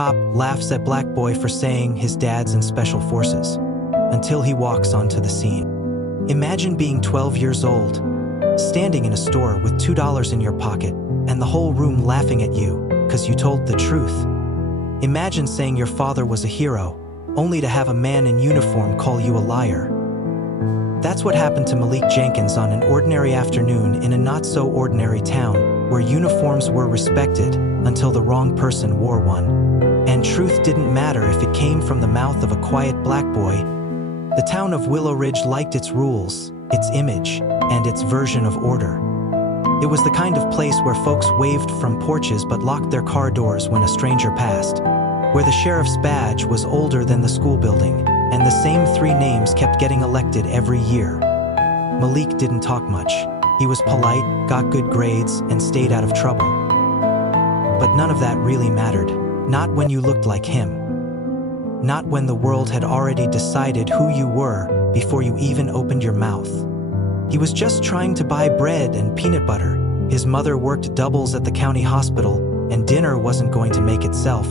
cop laughs at Black Boy for saying his dad's in special forces, until he walks onto the scene. Imagine being 12 years old, standing in a store with $2 in your pocket, and the whole room laughing at you because you told the truth. Imagine saying your father was a hero, only to have a man in uniform call you a liar. That's what happened to Malik Jenkins on an ordinary afternoon in a not-so-ordinary town where uniforms were respected until the wrong person wore one. And truth didn't matter if it came from the mouth of a quiet black boy. The town of Willow Ridge liked its rules, its image, and its version of order. It was the kind of place where folks waved from porches but locked their car doors when a stranger passed, where the sheriff's badge was older than the school building, and the same 3 names kept getting elected every year. Malik didn't talk much. He was polite, got good grades, and stayed out of trouble. But none of that really mattered. Not when you looked like him. Not when the world had already decided who you were before you even opened your mouth. He was just trying to buy bread and peanut butter. His mother worked doubles at the county hospital, and dinner wasn't going to make itself.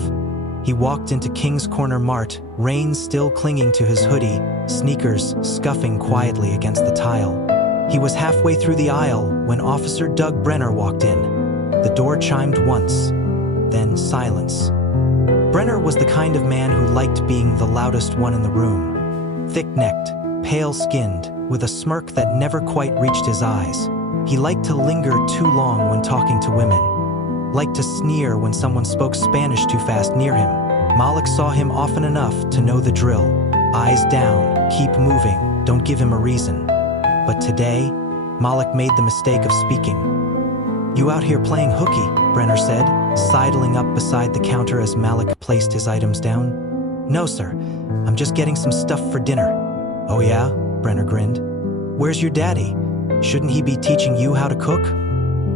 He walked into King's Corner Mart, rain still clinging to his hoodie, sneakers scuffing quietly against the tile. He was halfway through the aisle when Officer Doug Brenner walked in. The door chimed once, then silence. Brenner was the kind of man who liked being the loudest one in the room. Thick-necked, pale-skinned, with a smirk that never quite reached his eyes. He liked to linger too long when talking to women. Liked to sneer when someone spoke Spanish too fast near him. Malik saw him often enough to know the drill. Eyes down, keep moving, don't give him a reason. But today, Malik made the mistake of speaking. "You out here playing hooky," Brenner said, sidling up beside the counter as Malik placed his items down. "No, sir. I'm just getting some stuff for dinner." "Oh yeah?" Brenner grinned. "Where's your daddy? Shouldn't he be teaching you how to cook?"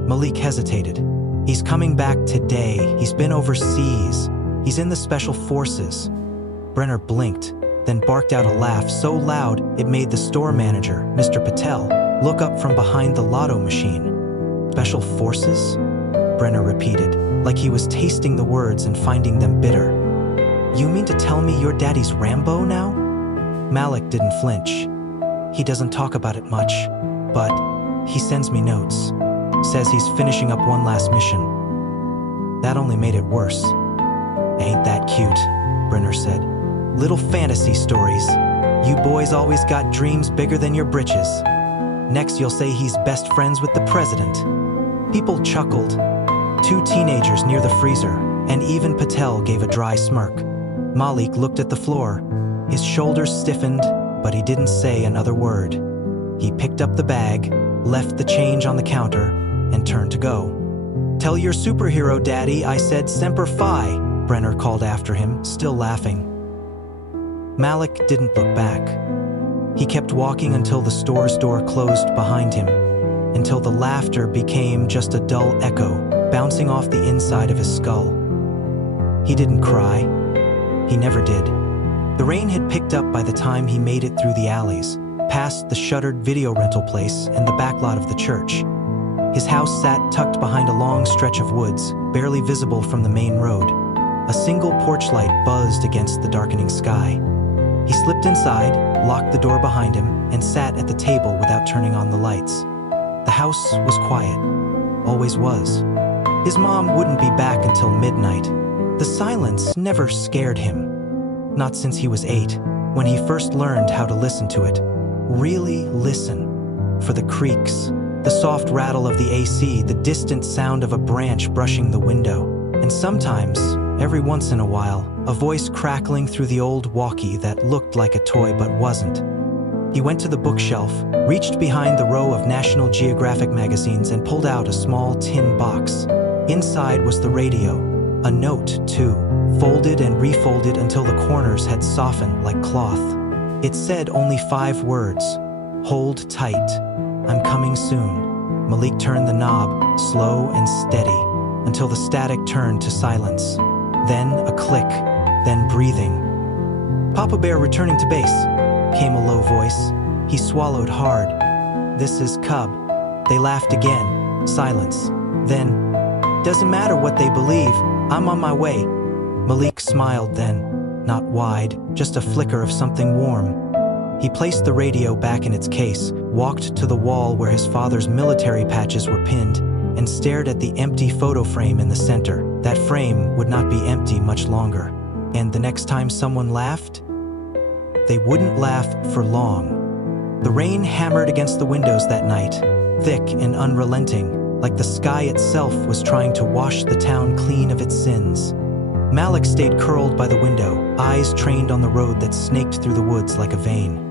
Malik hesitated. "He's coming back today. He's been overseas. He's in the special forces." Brenner blinked, then barked out a laugh so loud it made the store manager, Mr. Patel, look up from behind the lotto machine. "Special forces?" Brenner repeated, like he was tasting the words and finding them bitter. "You mean to tell me your daddy's Rambo now?" Malik didn't flinch. "He doesn't talk about it much, but he sends me notes. Says he's finishing up one last mission." That only made it worse. "Ain't that cute," Brenner said. "Little fantasy stories. You boys always got dreams bigger than your britches. Next you'll say he's best friends with the president." People chuckled. 2 teenagers near the freezer, and even Patel gave a dry smirk. Malik looked at the floor. His shoulders stiffened, but he didn't say another word. He picked up the bag, left the change on the counter, and turned to go. "Tell your superhero daddy I said Semper Fi," Brenner called after him, still laughing. Malik didn't look back. He kept walking until the store's door closed behind him, until the laughter became just a dull echo, bouncing off the inside of his skull. He didn't cry. He never did. The rain had picked up by the time he made it through the alleys, past the shuttered video rental place and the backlot of the church. His house sat tucked behind a long stretch of woods, barely visible from the main road. A single porch light buzzed against the darkening sky. He slipped inside, locked the door behind him, and sat at the table without turning on the lights. The house was quiet. Always was. His mom wouldn't be back until midnight. The silence never scared him. Not since he was 8, when he first learned how to listen to it. Really listen. For the creaks, the soft rattle of the AC, the distant sound of a branch brushing the window, and sometimes, every once in a while, a voice crackling through the old walkie that looked like a toy but wasn't. He went to the bookshelf, reached behind the row of National Geographic magazines and pulled out a small tin box. Inside was the radio, a note, too, folded and refolded until the corners had softened like cloth. It said only 5 words: "Hold tight. I'm coming soon." Malik turned the knob, slow and steady, until the static turned to silence. Then a click, then breathing. "Papa Bear returning to base," came a low voice. He swallowed hard. "This is Cub." They laughed again. Silence. Then, "Doesn't matter what they believe, I'm on my way." Malik smiled then, not wide, just a flicker of something warm. He placed the radio back in its case, walked to the wall where his father's military patches were pinned, and stared at the empty photo frame in the center. That frame would not be empty much longer. And the next time someone laughed, they wouldn't laugh for long. The rain hammered against the windows that night, thick and unrelenting, like the sky itself was trying to wash the town clean of its sins. Malik stayed curled by the window, eyes trained on the road that snaked through the woods like a vein.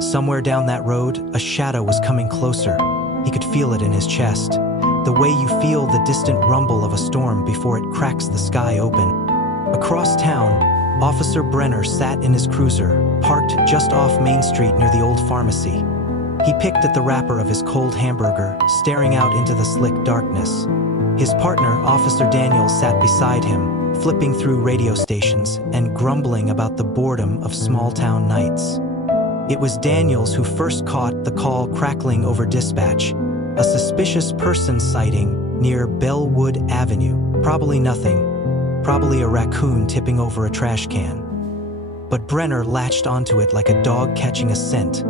Somewhere down that road, a shadow was coming closer. He could feel it in his chest, the way you feel the distant rumble of a storm before it cracks the sky open. Across town, Officer Brenner sat in his cruiser, parked just off Main Street near the old pharmacy. He picked at the wrapper of his cold hamburger, staring out into the slick darkness. His partner, Officer Daniels, sat beside him, flipping through radio stations and grumbling about the boredom of small-town nights. It was Daniels who first caught the call crackling over dispatch, a suspicious person sighting near Bellwood Avenue. Probably nothing. Probably a raccoon tipping over a trash can. But Brenner latched onto it like a dog catching a scent.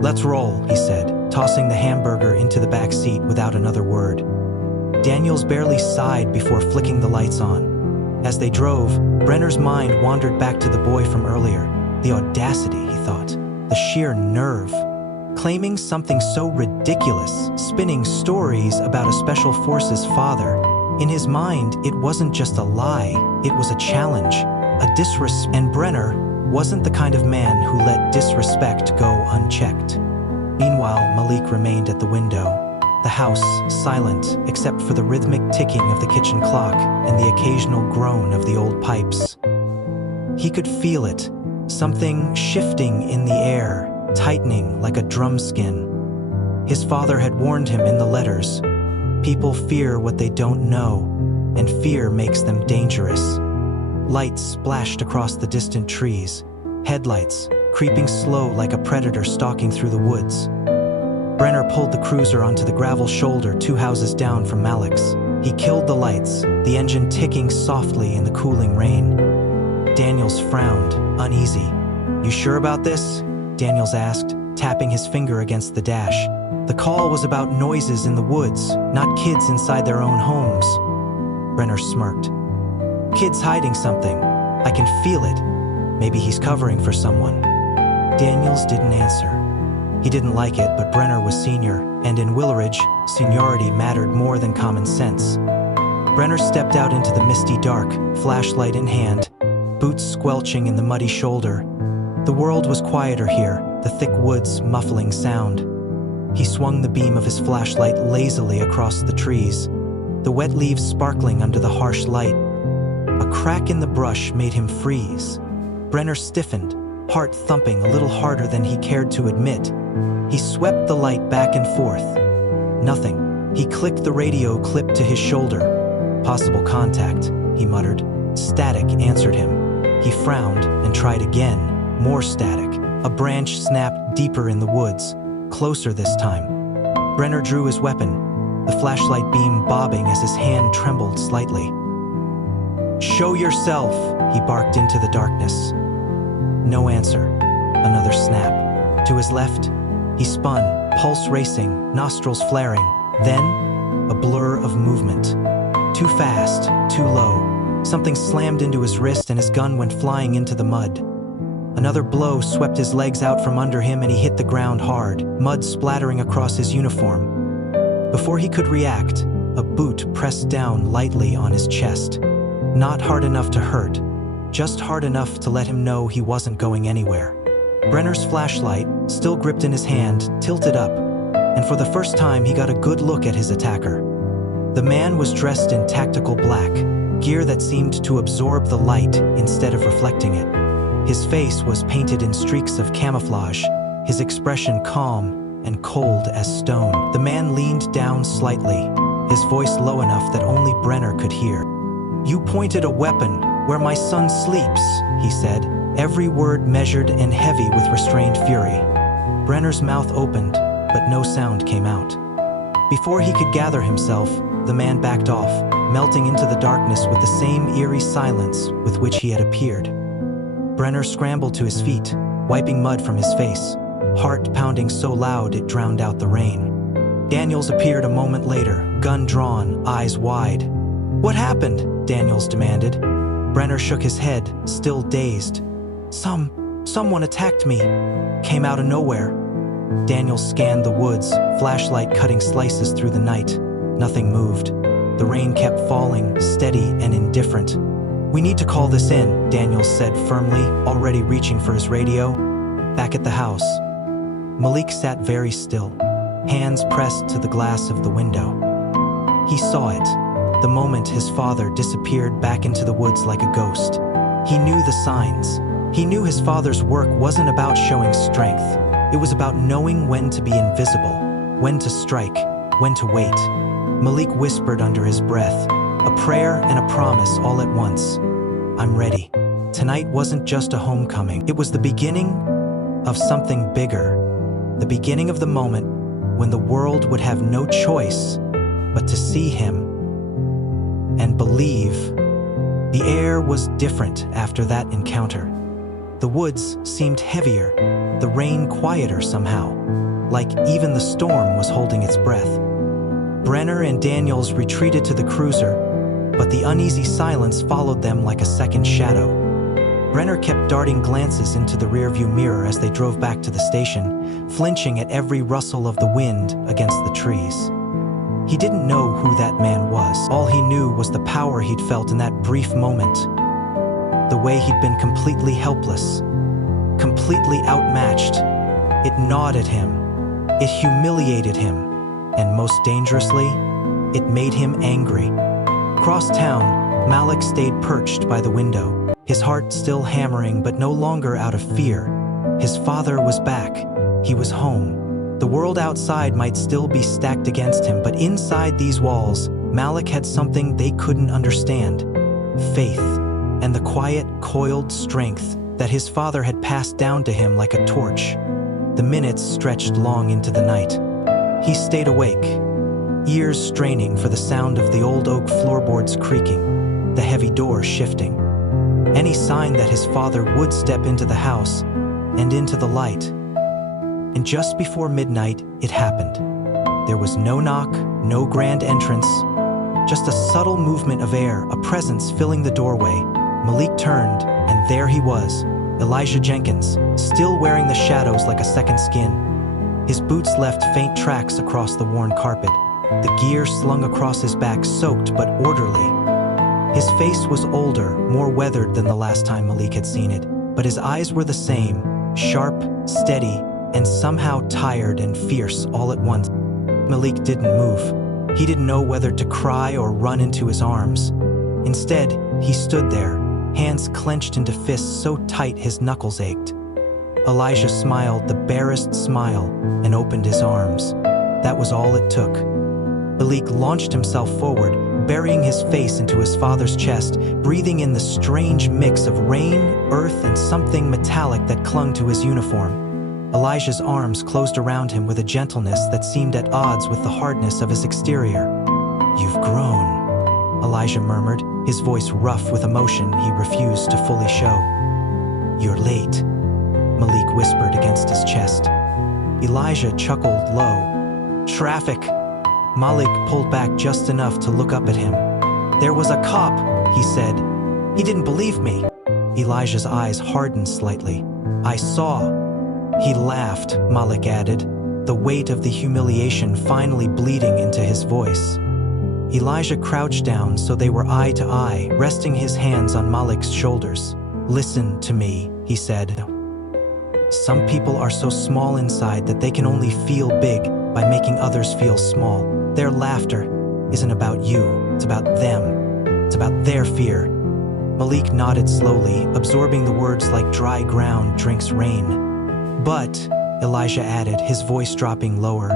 "Let's roll," he said, tossing the hamburger into the back seat without another word. Daniels barely sighed before flicking the lights on. As they drove, Brenner's mind wandered back to the boy from earlier. The audacity, he thought. The sheer nerve. Claiming something so ridiculous, spinning stories about a Special Forces father. In his mind, it wasn't just a lie, it was a challenge, a disrespect. And Brenner wasn't the kind of man who let disrespect go unchecked. Meanwhile, Malik remained at the window. The house, silent, except for the rhythmic ticking of the kitchen clock and the occasional groan of the old pipes. He could feel it, something shifting in the air, tightening like a drum skin. His father had warned him in the letters. People fear what they don't know, and fear makes them dangerous. Lights splashed across the distant trees, headlights creeping slow like a predator stalking through the woods. Brenner pulled the cruiser onto the gravel shoulder 2 houses down from Malik's. He killed the lights, the engine ticking softly in the cooling rain. Daniels frowned, uneasy. "You sure about this?" Daniels asked, tapping his finger against the dash. The call was about noises in the woods, not kids inside their own homes. Brenner smirked. "Kids hiding something. I can feel it. Maybe he's covering for someone." Daniels didn't answer. He didn't like it, but Brenner was senior, and in Willowridge, seniority mattered more than common sense. Brenner stepped out into the misty dark, flashlight in hand, boots squelching in the muddy shoulder. The world was quieter here, the thick woods muffling sound. He swung the beam of his flashlight lazily across the trees, the wet leaves sparkling under the harsh light. A crack in the brush made him freeze. Brenner stiffened, heart thumping a little harder than he cared to admit. He swept the light back and forth. Nothing. He clicked the radio clip to his shoulder. "Possible contact," he muttered. Static answered him. He frowned and tried again. More static. A branch snapped deeper in the woods, closer this time. Brenner drew his weapon, the flashlight beam bobbing as his hand trembled slightly. "Show yourself," he barked into the darkness. No answer. Another snap. To his left, he spun, pulse racing, nostrils flaring. Then, a blur of movement. Too fast, too low. Something slammed into his wrist and his gun went flying into the mud. Another blow swept his legs out from under him and he hit the ground hard, mud splattering across his uniform. Before he could react, a boot pressed down lightly on his chest. Not hard enough to hurt, just hard enough to let him know he wasn't going anywhere. Brenner's flashlight, still gripped in his hand, tilted up, and for the first time he got a good look at his attacker. The man was dressed in tactical black, gear that seemed to absorb the light instead of reflecting it. His face was painted in streaks of camouflage, his expression calm and cold as stone. The man leaned down slightly, his voice low enough that only Brenner could hear. "You pointed a weapon where my son sleeps," he said, every word measured and heavy with restrained fury. Brenner's mouth opened, but no sound came out. Before he could gather himself, the man backed off, melting into the darkness with the same eerie silence with which he had appeared. Brenner scrambled to his feet, wiping mud from his face, heart pounding so loud it drowned out the rain. Daniels appeared a moment later, gun drawn, eyes wide. "What happened?" Daniels demanded. Brenner shook his head, still dazed. Someone attacked me. Came out of nowhere." Daniels scanned the woods, flashlight cutting slices through the night. Nothing moved. The rain kept falling, steady and indifferent. "We need to call this in," Daniels said firmly, already reaching for his radio. Back at the house, Malik sat very still, hands pressed to the glass of the window. He saw it, the moment his father disappeared back into the woods like a ghost. He knew the signs. He knew his father's work wasn't about showing strength. It was about knowing when to be invisible, when to strike, when to wait. Malik whispered under his breath, a prayer and a promise all at once. "I'm ready." Tonight wasn't just a homecoming. It was the beginning of something bigger. The beginning of the moment when the world would have no choice but to see him and believe. The air was different after that encounter. The woods seemed heavier, the rain quieter somehow, like even the storm was holding its breath. Brenner and Daniels retreated to the cruiser, but the uneasy silence followed them like a second shadow. Brenner kept darting glances into the rearview mirror as they drove back to the station, flinching at every rustle of the wind against the trees. He didn't know who that man was. All he knew was the power he'd felt in that brief moment. The way he'd been completely helpless, completely outmatched. It gnawed at him. It humiliated him. And most dangerously, it made him angry. Across town, Malik stayed perched by the window, his heart still hammering but no longer out of fear. His father was back. He was home. The world outside might still be stacked against him, but inside these walls, Malik had something they couldn't understand. Faith, and the quiet, coiled strength that his father had passed down to him like a torch. The minutes stretched long into the night. He stayed awake, ears straining for the sound of the old oak floorboards creaking, the heavy door shifting. Any sign that his father would step into the house and into the light. And just before midnight, it happened. There was no knock, no grand entrance, just a subtle movement of air, a presence filling the doorway. Malik turned, and there he was, Elijah Jenkins, still wearing the shadows like a second skin. His boots left faint tracks across the worn carpet, the gear slung across his back soaked but orderly. His face was older, more weathered than the last time Malik had seen it, but his eyes were the same, sharp, steady, and somehow tired and fierce all at once. Malik didn't move. He didn't know whether to cry or run into his arms. Instead, he stood there, hands clenched into fists so tight his knuckles ached. Elijah smiled the barest smile and opened his arms. That was all it took. Malik launched himself forward, burying his face into his father's chest, breathing in the strange mix of rain, earth, and something metallic that clung to his uniform. Elijah's arms closed around him with a gentleness that seemed at odds with the hardness of his exterior. "You've grown," Elijah murmured, his voice rough with emotion he refused to fully show. "You're late," Malik whispered against his chest. Elijah chuckled low. "Traffic." Malik pulled back just enough to look up at him. "There was a cop," he said. "He didn't believe me." Elijah's eyes hardened slightly. "I saw." He laughed, Malik added, the weight of the humiliation finally bleeding into his voice. Elijah crouched down so they were eye to eye, resting his hands on Malik's shoulders. "Listen to me," he said. "Some people are so small inside that they can only feel big by making others feel small. Their laughter isn't about you, it's about them. It's about their fear." Malik nodded slowly, absorbing the words like dry ground drinks rain. "But," Elijah added, his voice dropping lower,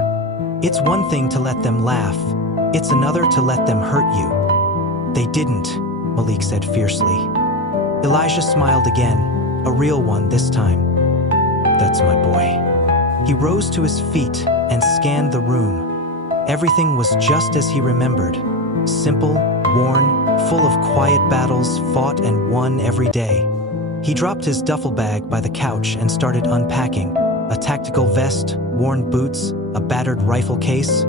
"it's one thing to let them laugh. It's another to let them hurt you." "They didn't," Malik said fiercely. Elijah smiled again, a real one this time. "That's my boy." He rose to his feet and scanned the room. Everything was just as he remembered. Simple, worn, full of quiet battles fought and won every day. He dropped his duffel bag by the couch and started unpacking. A tactical vest, worn boots, a battered rifle case.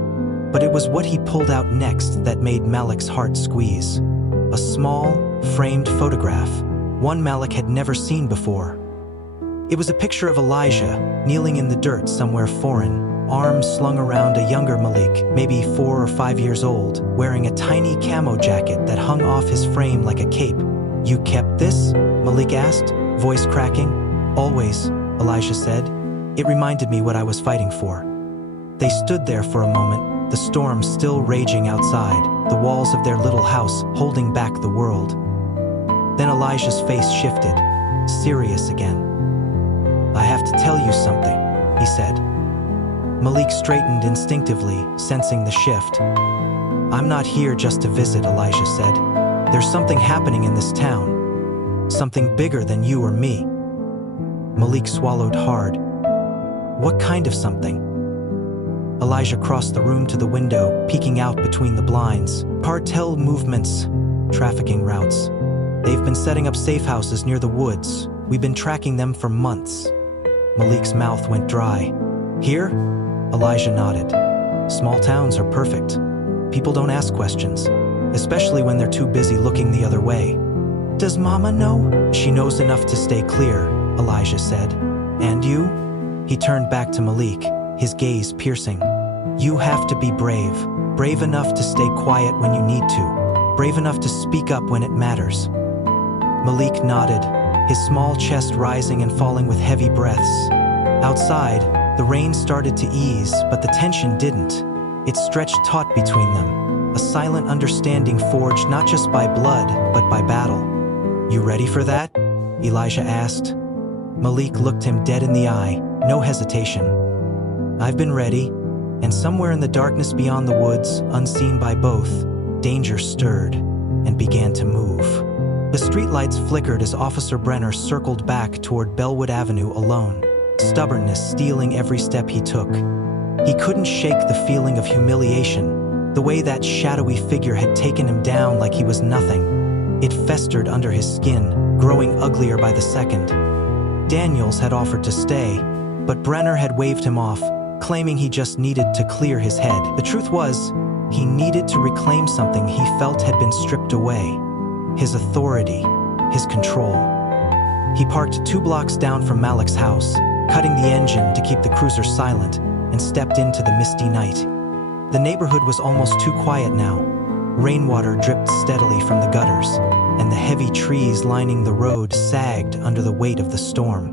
But it was what he pulled out next that made Malik's heart squeeze. A small, framed photograph, one Malik had never seen before. It was a picture of Elijah, kneeling in the dirt somewhere foreign, arms slung around a younger Malik, maybe 4 or 5 years old, wearing a tiny camo jacket that hung off his frame like a cape. "You kept this?" Malik asked, voice cracking. "Always," Elijah said. "It reminded me what I was fighting for." They stood there for a moment, the storm still raging outside, the walls of their little house holding back the world. Then Elijah's face shifted, serious again. "I have to tell you something," he said. Malik straightened instinctively, sensing the shift. "I'm not here just to visit," Elijah said. "There's something happening in this town. Something bigger than you or me." Malik swallowed hard. "What kind of something?" Elijah crossed the room to the window, peeking out between the blinds. "Cartel movements, trafficking routes. They've been setting up safe houses near the woods. We've been tracking them for months." Malik's mouth went dry. "Here?" Elijah nodded. "Small towns are perfect. People don't ask questions, especially when they're too busy looking the other way." "Does Mama know?" "She knows enough to stay clear," Elijah said. "And you?" He turned back to Malik, his gaze piercing. "You have to be brave. Brave enough to stay quiet when you need to. Brave enough to speak up when it matters." Malik nodded, his small chest rising and falling with heavy breaths. Outside, the rain started to ease, but the tension didn't. It stretched taut between them, a silent understanding forged not just by blood, but by battle. "You ready for that?" Elijah asked. Malik looked him dead in the eye, no hesitation. "I've been ready," and somewhere in the darkness beyond the woods, unseen by both, danger stirred and began to move. The streetlights flickered as Officer Brenner circled back toward Bellwood Avenue alone, stubbornness stealing every step he took. He couldn't shake the feeling of humiliation, the way that shadowy figure had taken him down like he was nothing. It festered under his skin, growing uglier by the second. Daniels had offered to stay, but Brenner had waved him off, claiming he just needed to clear his head. The truth was, he needed to reclaim something he felt had been stripped away. His authority, his control. He parked 2 blocks down from Malik's house, cutting the engine to keep the cruiser silent, and stepped into the misty night. The neighborhood was almost too quiet now. Rainwater dripped steadily from the gutters, and the heavy trees lining the road sagged under the weight of the storm.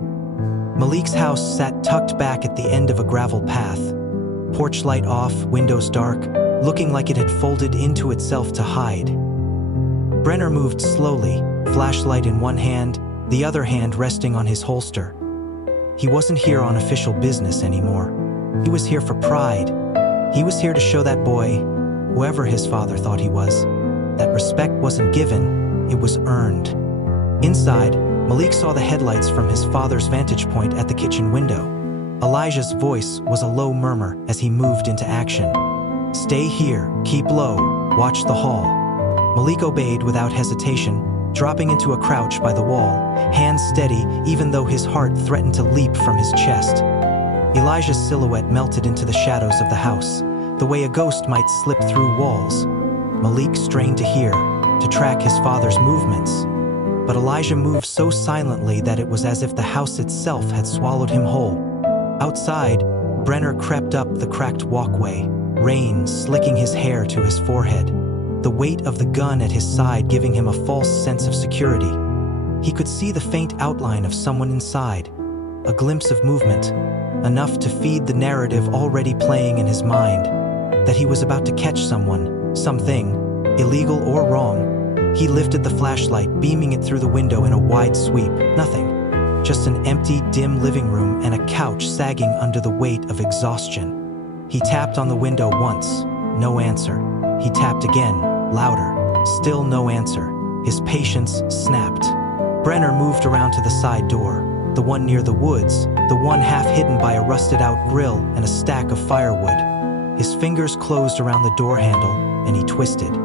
Malik's house sat tucked back at the end of a gravel path, porch light off, windows dark, looking like it had folded into itself to hide. Brenner moved slowly, flashlight in one hand, the other hand resting on his holster. He wasn't here on official business anymore. He was here for pride. He was here to show that boy, whoever his father thought he was, that respect wasn't given, it was earned. Inside, Malik saw the headlights from his father's vantage point at the kitchen window. Elijah's voice was a low murmur as he moved into action. "Stay here, keep low, watch the hall." Malik obeyed without hesitation, dropping into a crouch by the wall, hands steady even though his heart threatened to leap from his chest. Elijah's silhouette melted into the shadows of the house, the way a ghost might slip through walls. Malik strained to hear, to track his father's movements. But Elijah moved so silently that it was as if the house itself had swallowed him whole. Outside, Brenner crept up the cracked walkway, rain slicking his hair to his forehead, the weight of the gun at his side giving him a false sense of security. He could see the faint outline of someone inside, a glimpse of movement, enough to feed the narrative already playing in his mind, that he was about to catch someone, something, illegal or wrong. He lifted the flashlight, beaming it through the window in a wide sweep. Nothing. Just an empty, dim living room and a couch sagging under the weight of exhaustion. He tapped on the window once. No answer. He tapped again, louder. Still no answer. His patience snapped. Brenner moved around to the side door, the one near the woods, the one half hidden by a rusted-out grill and a stack of firewood. His fingers closed around the door handle, and he twisted.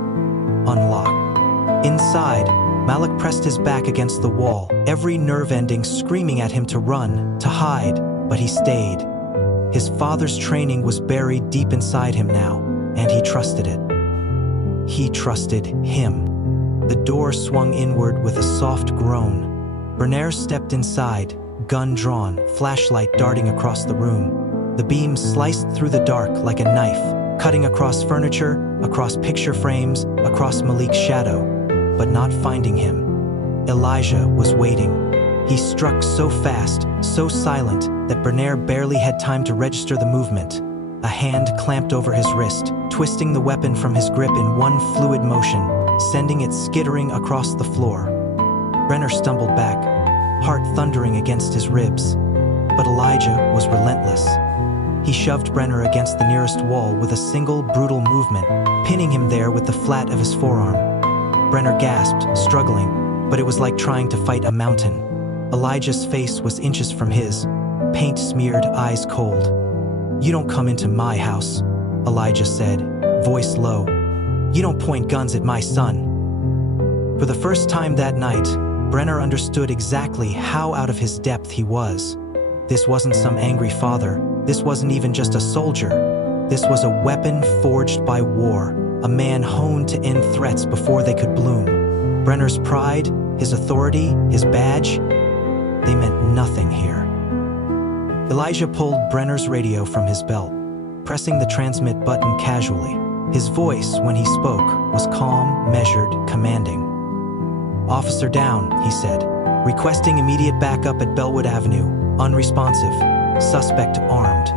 unlock. Inside, Malik pressed his back against the wall, every nerve ending screaming at him to run, to hide, but he stayed. His father's training was buried deep inside him now, and he trusted it. He trusted him. The door swung inward with a soft groan. Bernaire stepped inside, gun drawn, flashlight darting across the room. The beam sliced through the dark like a knife, cutting across furniture, across picture frames, across Malik's shadow, but not finding him. Elijah was waiting. He struck so fast, so silent, that Bernaire barely had time to register the movement. A hand clamped over his wrist, twisting the weapon from his grip in one fluid motion, sending it skittering across the floor. Brenner stumbled back, heart thundering against his ribs. But Elijah was relentless. He shoved Brenner against the nearest wall with a single brutal movement, pinning him there with the flat of his forearm. Brenner gasped, struggling, but it was like trying to fight a mountain. Elijah's face was inches from his, paint-smeared, eyes cold. "You don't come into my house," Elijah said, voice low. "You don't point guns at my son." For the first time that night, Brenner understood exactly how out of his depth he was. This wasn't some angry father. This wasn't even just a soldier. This was a weapon forged by war, a man honed to end threats before they could bloom. Brenner's pride, his authority, his badge, they meant nothing here. Elijah pulled Brenner's radio from his belt, pressing the transmit button casually. His voice, when he spoke, was calm, measured, commanding. "Officer down," he said, "requesting immediate backup at Bellwood Avenue, unresponsive, suspect armed."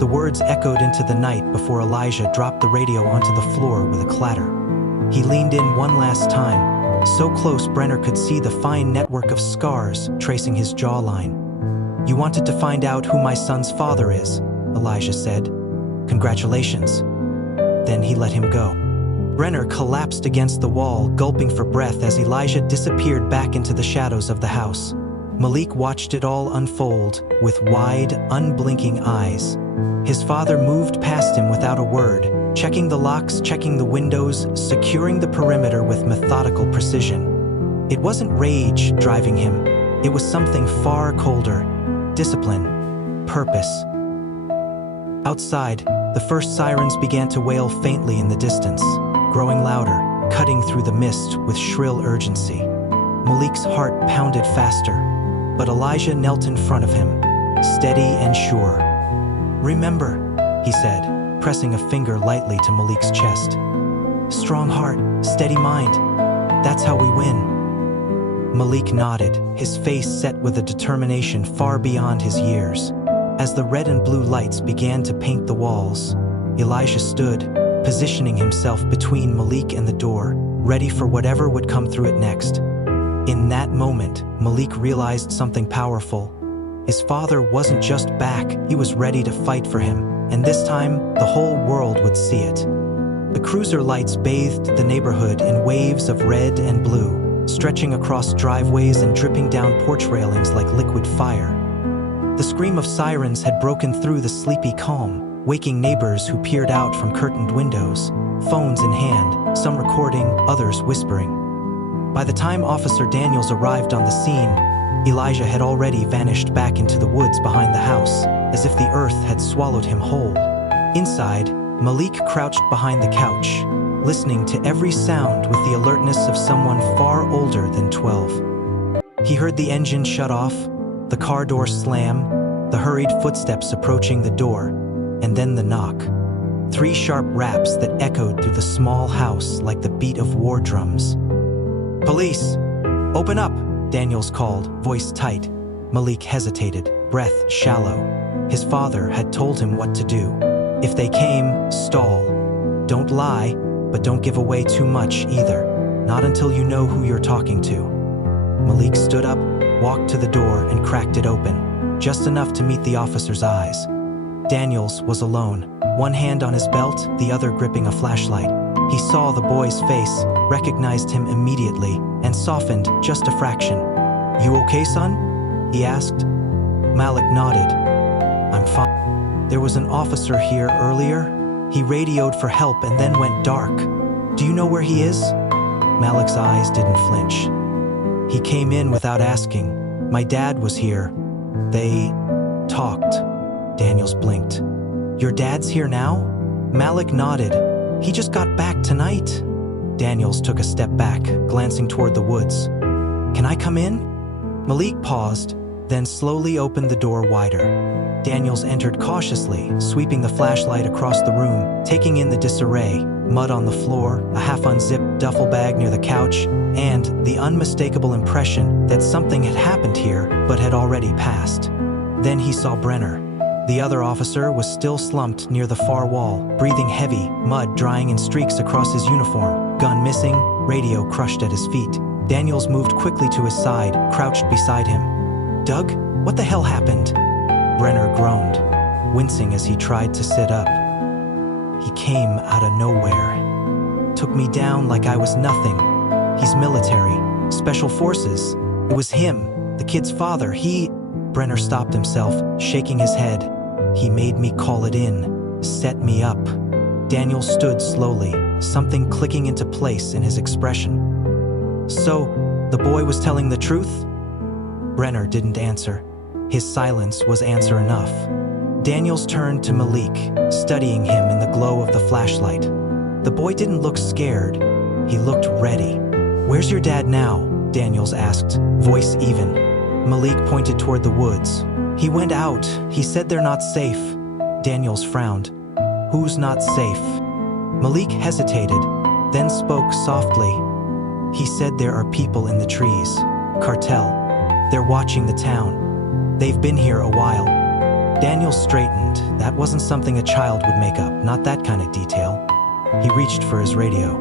The words echoed into the night before Elijah dropped the radio onto the floor with a clatter. He leaned in one last time, so close Brenner could see the fine network of scars tracing his jawline. "You wanted to find out who my son's father is," Elijah said. "Congratulations." Then he let him go. Brenner collapsed against the wall, gulping for breath as Elijah disappeared back into the shadows of the house. Malik watched it all unfold with wide, unblinking eyes. His father moved past him without a word, checking the locks, checking the windows, securing the perimeter with methodical precision. It wasn't rage driving him. It was something far colder: discipline, purpose. Outside, the first sirens began to wail faintly in the distance, growing louder, cutting through the mist with shrill urgency. Malik's heart pounded faster, but Elijah knelt in front of him, steady and sure. "Remember," he said, pressing a finger lightly to Malik's chest. "Strong heart, steady mind. That's how we win." Malik nodded, his face set with a determination far beyond his years. As the red and blue lights began to paint the walls, Elijah stood, positioning himself between Malik and the door, ready for whatever would come through it next. In that moment, Malik realized something powerful. His father wasn't just back, he was ready to fight for him, and this time, the whole world would see it. The cruiser lights bathed the neighborhood in waves of red and blue, stretching across driveways and dripping down porch railings like liquid fire. The scream of sirens had broken through the sleepy calm, waking neighbors who peered out from curtained windows, phones in hand, some recording, others whispering. By the time Officer Daniels arrived on the scene, Elijah had already vanished back into the woods behind the house, as if the earth had swallowed him whole. Inside, Malik crouched behind the couch, listening to every sound with the alertness of someone far older than 12. He heard the engine shut off, the car door slam, the hurried footsteps approaching the door, and then the knock. 3 sharp raps that echoed through the small house like the beat of war drums. "Police! Open up!" Daniels called, voice tight. Malik hesitated, breath shallow. His father had told him what to do. If they came, stall. Don't lie, but don't give away too much either. Not until you know who you're talking to. Malik stood up, walked to the door, and cracked it open, just enough to meet the officer's eyes. Daniels was alone, one hand on his belt, the other gripping a flashlight. He saw the boy's face, recognized him immediately, and softened just a fraction. "You okay, son?" he asked. Malik nodded. "I'm fine. There was an officer here earlier. He radioed for help and then went dark. Do you know where he is? Malik's eyes didn't flinch. He came in without asking. My dad was here. They talked. Daniels blinked. Your dad's here now? Malik nodded. He just got back tonight. Daniels took a step back, glancing toward the woods. Can I come in? Malik paused, then slowly opened the door wider. Daniels entered cautiously, sweeping the flashlight across the room, taking in the disarray, mud on the floor, a half-unzipped duffel bag near the couch, and the unmistakable impression that something had happened here but had already passed. Then he saw Brenner. The other officer was still slumped near the far wall, breathing heavy, mud drying in streaks across his uniform, gun missing, radio crushed at his feet. Daniels moved quickly to his side, crouched beside him. Doug, what the hell happened? Brenner groaned, wincing as he tried to sit up. He came out of nowhere. Took me down like I was nothing. He's military, special forces. It was him, the kid's father. Brenner stopped himself, shaking his head. He made me call it in, set me up. Daniel stood slowly, something clicking into place in his expression. So, the boy was telling the truth? Brenner didn't answer. His silence was answer enough. Daniels turned to Malik, studying him in the glow of the flashlight. The boy didn't look scared. He looked ready. Where's your dad now? Daniels asked, voice even. Malik pointed toward the woods. He went out. He said they're not safe. Daniels frowned. Who's not safe? Malik hesitated, then spoke softly. He said there are people in the trees. Cartel. They're watching the town. They've been here a while. Daniels straightened. That wasn't something a child would make up, not that kind of detail. He reached for his radio.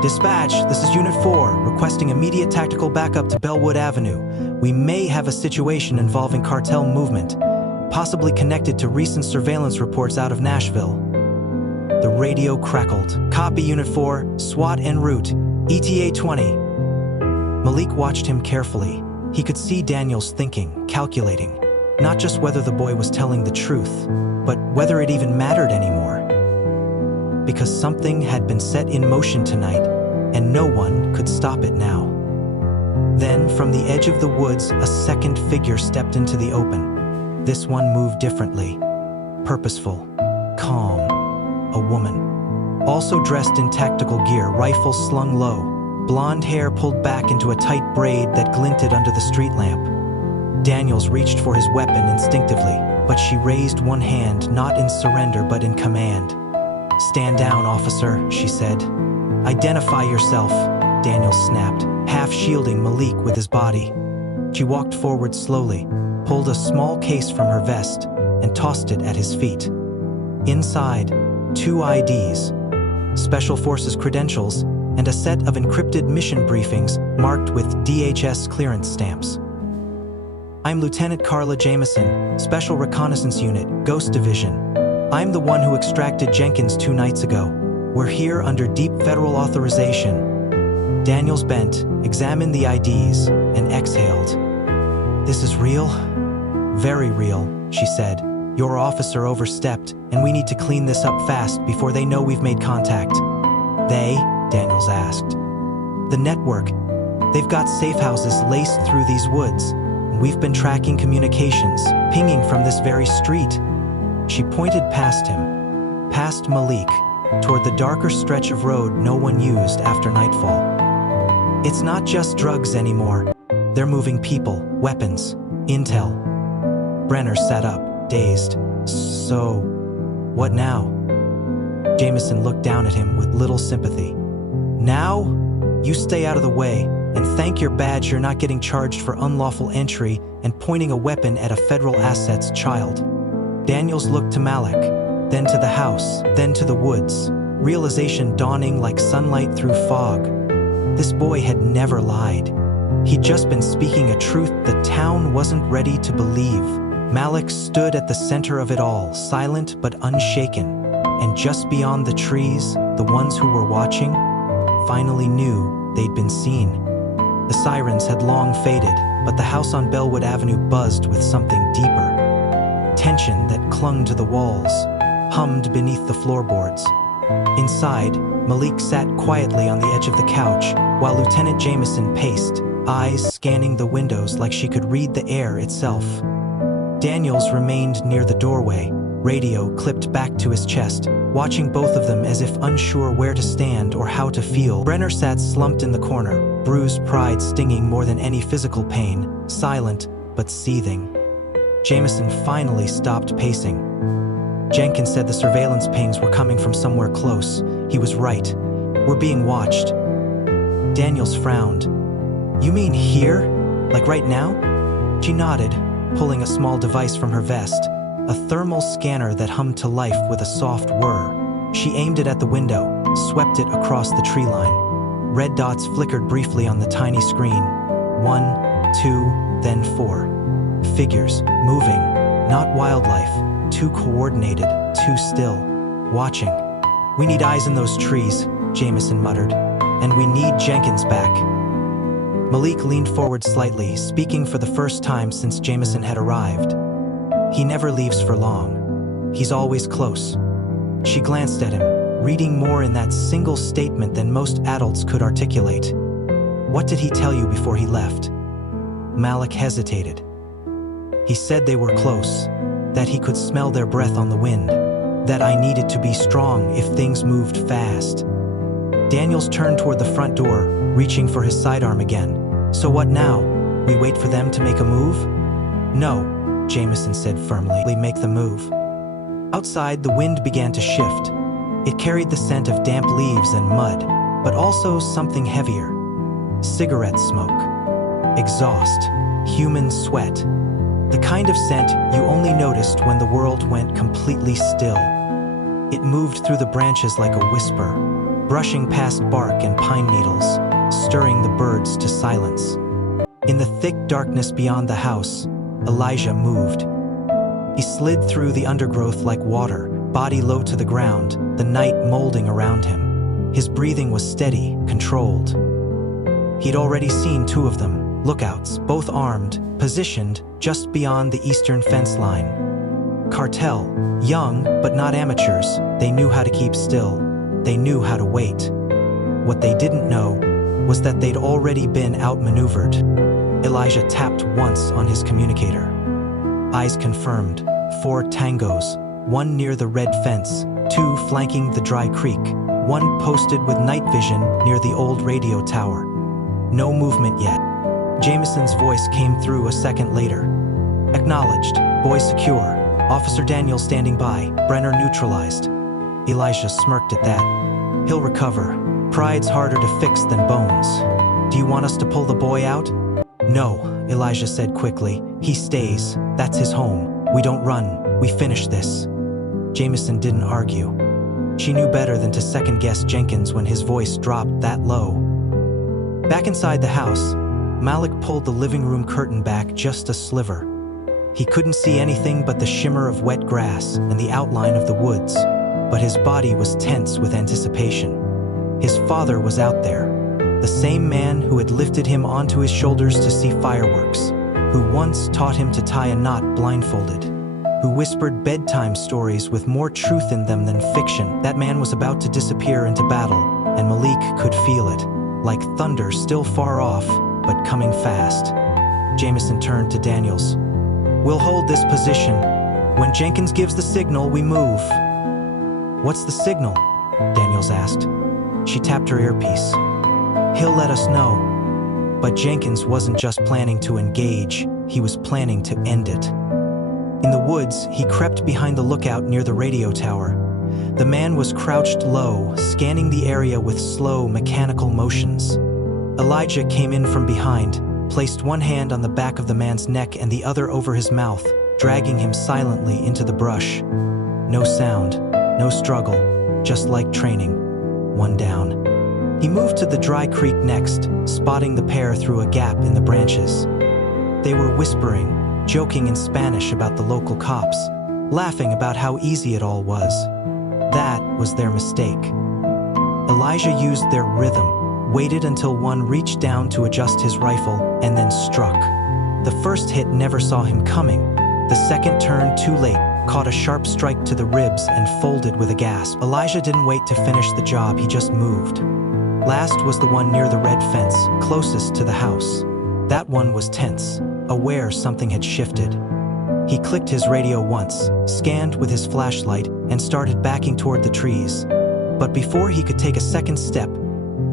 Dispatch, this is Unit 4, requesting immediate tactical backup to Bellwood Avenue. We may have a situation involving cartel movement, possibly connected to recent surveillance reports out of Nashville. The radio crackled. Copy, Unit 4, SWAT en route, ETA 20. Malik watched him carefully. He could see Daniels thinking, calculating, not just whether the boy was telling the truth, but whether it even mattered anymore. Because something had been set in motion tonight, and no one could stop it now. Then, from the edge of the woods, a second figure stepped into the open. This one moved differently, purposeful, calm, a woman. Also dressed in tactical gear, rifle slung low, blonde hair pulled back into a tight braid that glinted under the street lamp. Daniels reached for his weapon instinctively, but she raised one hand, not in surrender but in command. Stand down, officer, she said. Identify yourself, Daniels snapped, half shielding Malik with his body. She walked forward slowly, pulled a small case from her vest, and tossed it at his feet. Inside, 2 IDs, Special Forces credentials, and a set of encrypted mission briefings marked with DHS clearance stamps. I'm Lieutenant Carla Jameson, Special Reconnaissance Unit, Ghost Division. I'm the one who extracted Jenkins 2 nights ago. We're here under deep federal authorization. Daniels bent, examined the IDs, and exhaled. This is real? Very real, she said. Your officer overstepped, and we need to clean this up fast before they know we've made contact. They? Daniels asked. The network. They've got safe houses laced through these woods, and we've been tracking communications, pinging from this very street. She pointed past him, past Malik, toward the darker stretch of road no one used after nightfall. It's not just drugs anymore. They're moving people, weapons, intel. Brenner sat up, dazed. So, what now? Jameson looked down at him with little sympathy. Now, you stay out of the way and thank your badge you're not getting charged for unlawful entry and pointing a weapon at a federal assets child. Daniels looked to Malik, then to the house, then to the woods, realization dawning like sunlight through fog. This boy had never lied. He'd just been speaking a truth the town wasn't ready to believe. Malik stood at the center of it all, silent but unshaken. And just beyond the trees, the ones who were watching finally knew they'd been seen. The sirens had long faded, but the house on Bellwood Avenue buzzed with something deeper. Tension that clung to the walls, hummed beneath the floorboards. Inside, Malik sat quietly on the edge of the couch, while Lieutenant Jameson paced, eyes scanning the windows like she could read the air itself. Daniels remained near the doorway, radio clipped back to his chest, watching both of them as if unsure where to stand or how to feel. Brenner sat slumped in the corner, bruised pride stinging more than any physical pain, silent but seething. Jameson finally stopped pacing. Jenkins said the surveillance pings were coming from somewhere close. He was right. We're being watched. Daniels frowned. You mean here? Like right now? She nodded, pulling a small device from her vest, a thermal scanner that hummed to life with a soft whir. She aimed it at the window, swept it across the tree line. Red dots flickered briefly on the tiny screen. 1, 2, then 4. Figures, moving, not wildlife, too coordinated, too still, watching. We need eyes in those trees, Jameson muttered, and we need Jenkins back. Malik leaned forward slightly, speaking for the first time since Jameson had arrived. He never leaves for long. He's always close. She glanced at him, reading more in that single statement than most adults could articulate. What did he tell you before he left? Malik hesitated. He said they were close, that he could smell their breath on the wind, that I needed to be strong if things moved fast. Daniels turned toward the front door, reaching for his sidearm again. So what now? We wait for them to make a move? No, Jameson said firmly. We make the move. Outside, the wind began to shift. It carried the scent of damp leaves and mud, but also something heavier. Cigarette smoke. Exhaust. Human sweat. The kind of scent you only noticed when the world went completely still. It moved through the branches like a whisper, brushing past bark and pine needles, stirring the birds to silence. In the thick darkness beyond the house, Elijah moved. He slid through the undergrowth like water, body low to the ground, the night molding around him. His breathing was steady, controlled. He'd already seen 2 of them, lookouts, both armed, positioned just beyond the eastern fence line. Cartel, young but not amateurs, they knew how to keep still. They knew how to wait. What they didn't know was that they'd already been outmaneuvered. Elijah tapped once on his communicator. Eyes confirmed, 4 tangos, 1 near the red fence, 2 flanking the dry creek, 1 posted with night vision near the old radio tower. No movement yet. Jameson's voice came through a second later. Acknowledged, boy secure, Officer Daniel standing by, Brenner neutralized. Elijah smirked at that. He'll recover. Pride's harder to fix than bones. Do you want us to pull the boy out? No, Elijah said quickly. He stays. That's his home. We don't run. We finish this. Jameson didn't argue. She knew better than to second-guess Jenkins when his voice dropped that low. Back inside the house, Malik pulled the living room curtain back just a sliver. He couldn't see anything but the shimmer of wet grass and the outline of the woods, but his body was tense with anticipation. His father was out there, the same man who had lifted him onto his shoulders to see fireworks, who once taught him to tie a knot blindfolded, who whispered bedtime stories with more truth in them than fiction. That man was about to disappear into battle, and Malik could feel it, like thunder still far off, but coming fast. Jameson turned to Daniels. We'll hold this position. When Jenkins gives the signal, we move. What's the signal? Daniels asked. She tapped her earpiece. He'll let us know. But Jenkins wasn't just planning to engage, he was planning to end it. In the woods, he crept behind the lookout near the radio tower. The man was crouched low, scanning the area with slow, mechanical motions. Elijah came in from behind, placed one hand on the back of the man's neck and the other over his mouth, dragging him silently into the brush. No sound, no struggle, just like training. One down. He moved to the dry creek next, spotting the pair through a gap in the branches. They were whispering, joking in Spanish about the local cops, laughing about how easy it all was. That was their mistake. Elijah used their rhythm, waited until one reached down to adjust his rifle, and then struck. The first hit never saw him coming. The second turned too late, caught a sharp strike to the ribs and folded with a gasp. Elijah didn't wait to finish the job, he just moved. Last was the one near the red fence, closest to the house. That one was tense, aware something had shifted. He clicked his radio once, scanned with his flashlight, and started backing toward the trees. But before he could take a second step,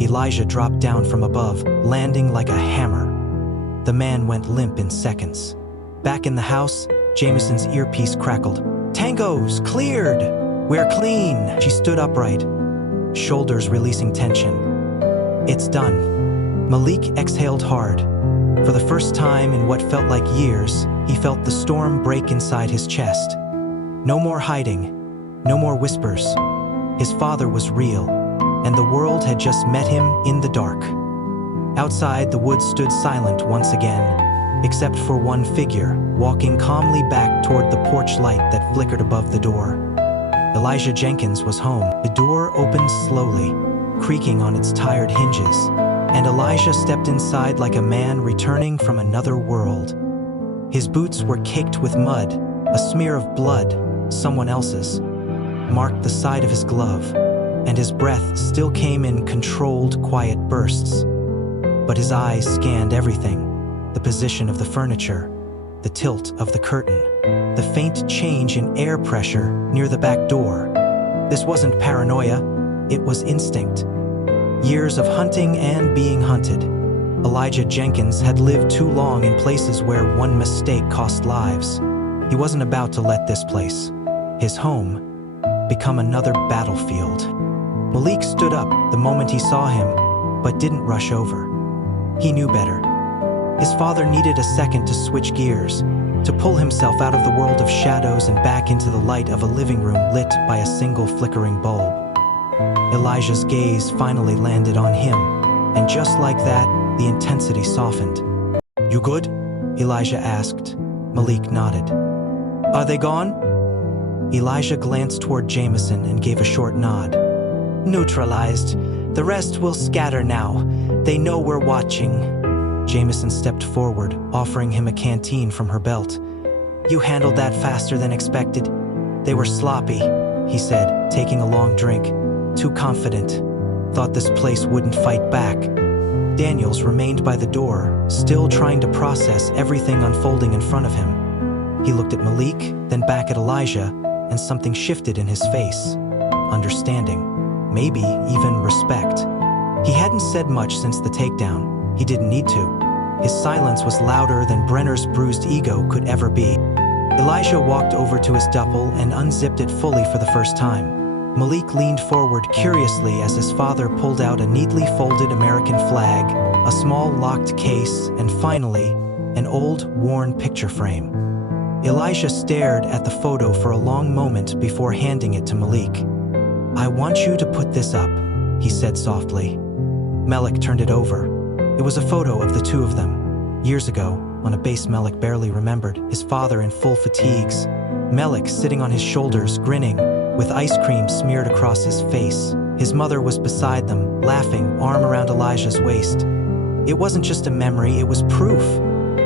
Elijah dropped down from above, landing like a hammer. The man went limp in seconds. Back in the house, Jameson's earpiece crackled. "Tango's cleared! We're clean!" She stood upright, shoulders releasing tension. "It's done." Malik exhaled hard. For the first time in what felt like years, he felt the storm break inside his chest. No more hiding, no more whispers. His father was real, and the world had just met him in the dark. Outside, the woods stood silent once again, except for one figure, walking calmly back toward the porch light that flickered above the door. Elijah Jenkins was home. The door opened slowly, creaking on its tired hinges, and Elijah stepped inside like a man returning from another world. His boots were caked with mud, a smear of blood, someone else's, marked the side of his glove, and his breath still came in controlled, quiet bursts. But his eyes scanned everything: the position of the furniture, the tilt of the curtain, the faint change in air pressure near the back door. This wasn't paranoia, it was instinct. Years of hunting and being hunted. Elijah Jenkins had lived too long in places where one mistake cost lives. He wasn't about to let this place, his home, become another battlefield. Malik stood up the moment he saw him, but didn't rush over. He knew better. His father needed a second to switch gears, to pull himself out of the world of shadows and back into the light of a living room lit by a single flickering bulb. Elijah's gaze finally landed on him, and just like that, the intensity softened. "You good?" Elijah asked. Malik nodded. "Are they gone?" Elijah glanced toward Jameson and gave a short nod. "Neutralized. The rest will scatter now. They know we're watching." Jameson stepped forward, offering him a canteen from her belt. "You handled that faster than expected." "They were sloppy," he said, taking a long drink. "Too confident. Thought this place wouldn't fight back." Daniels remained by the door, still trying to process everything unfolding in front of him. He looked at Malik, then back at Elijah, and something shifted in his face. Understanding. Maybe even respect. He hadn't said much since the takedown. He didn't need to. His silence was louder than Brenner's bruised ego could ever be. Elijah walked over to his duffel and unzipped it fully for the first time. Malik leaned forward curiously as his father pulled out a neatly folded American flag, a small locked case, and finally, an old, worn picture frame. Elijah stared at the photo for a long moment before handing it to Malik. "I want you to put this up," he said softly. Malik turned it over. It was a photo of the two of them. Years ago, on a base Malik barely remembered, his father in full fatigues. Malik sitting on his shoulders, grinning, with ice cream smeared across his face. His mother was beside them, laughing, arm around Elijah's waist. It wasn't just a memory, it was proof.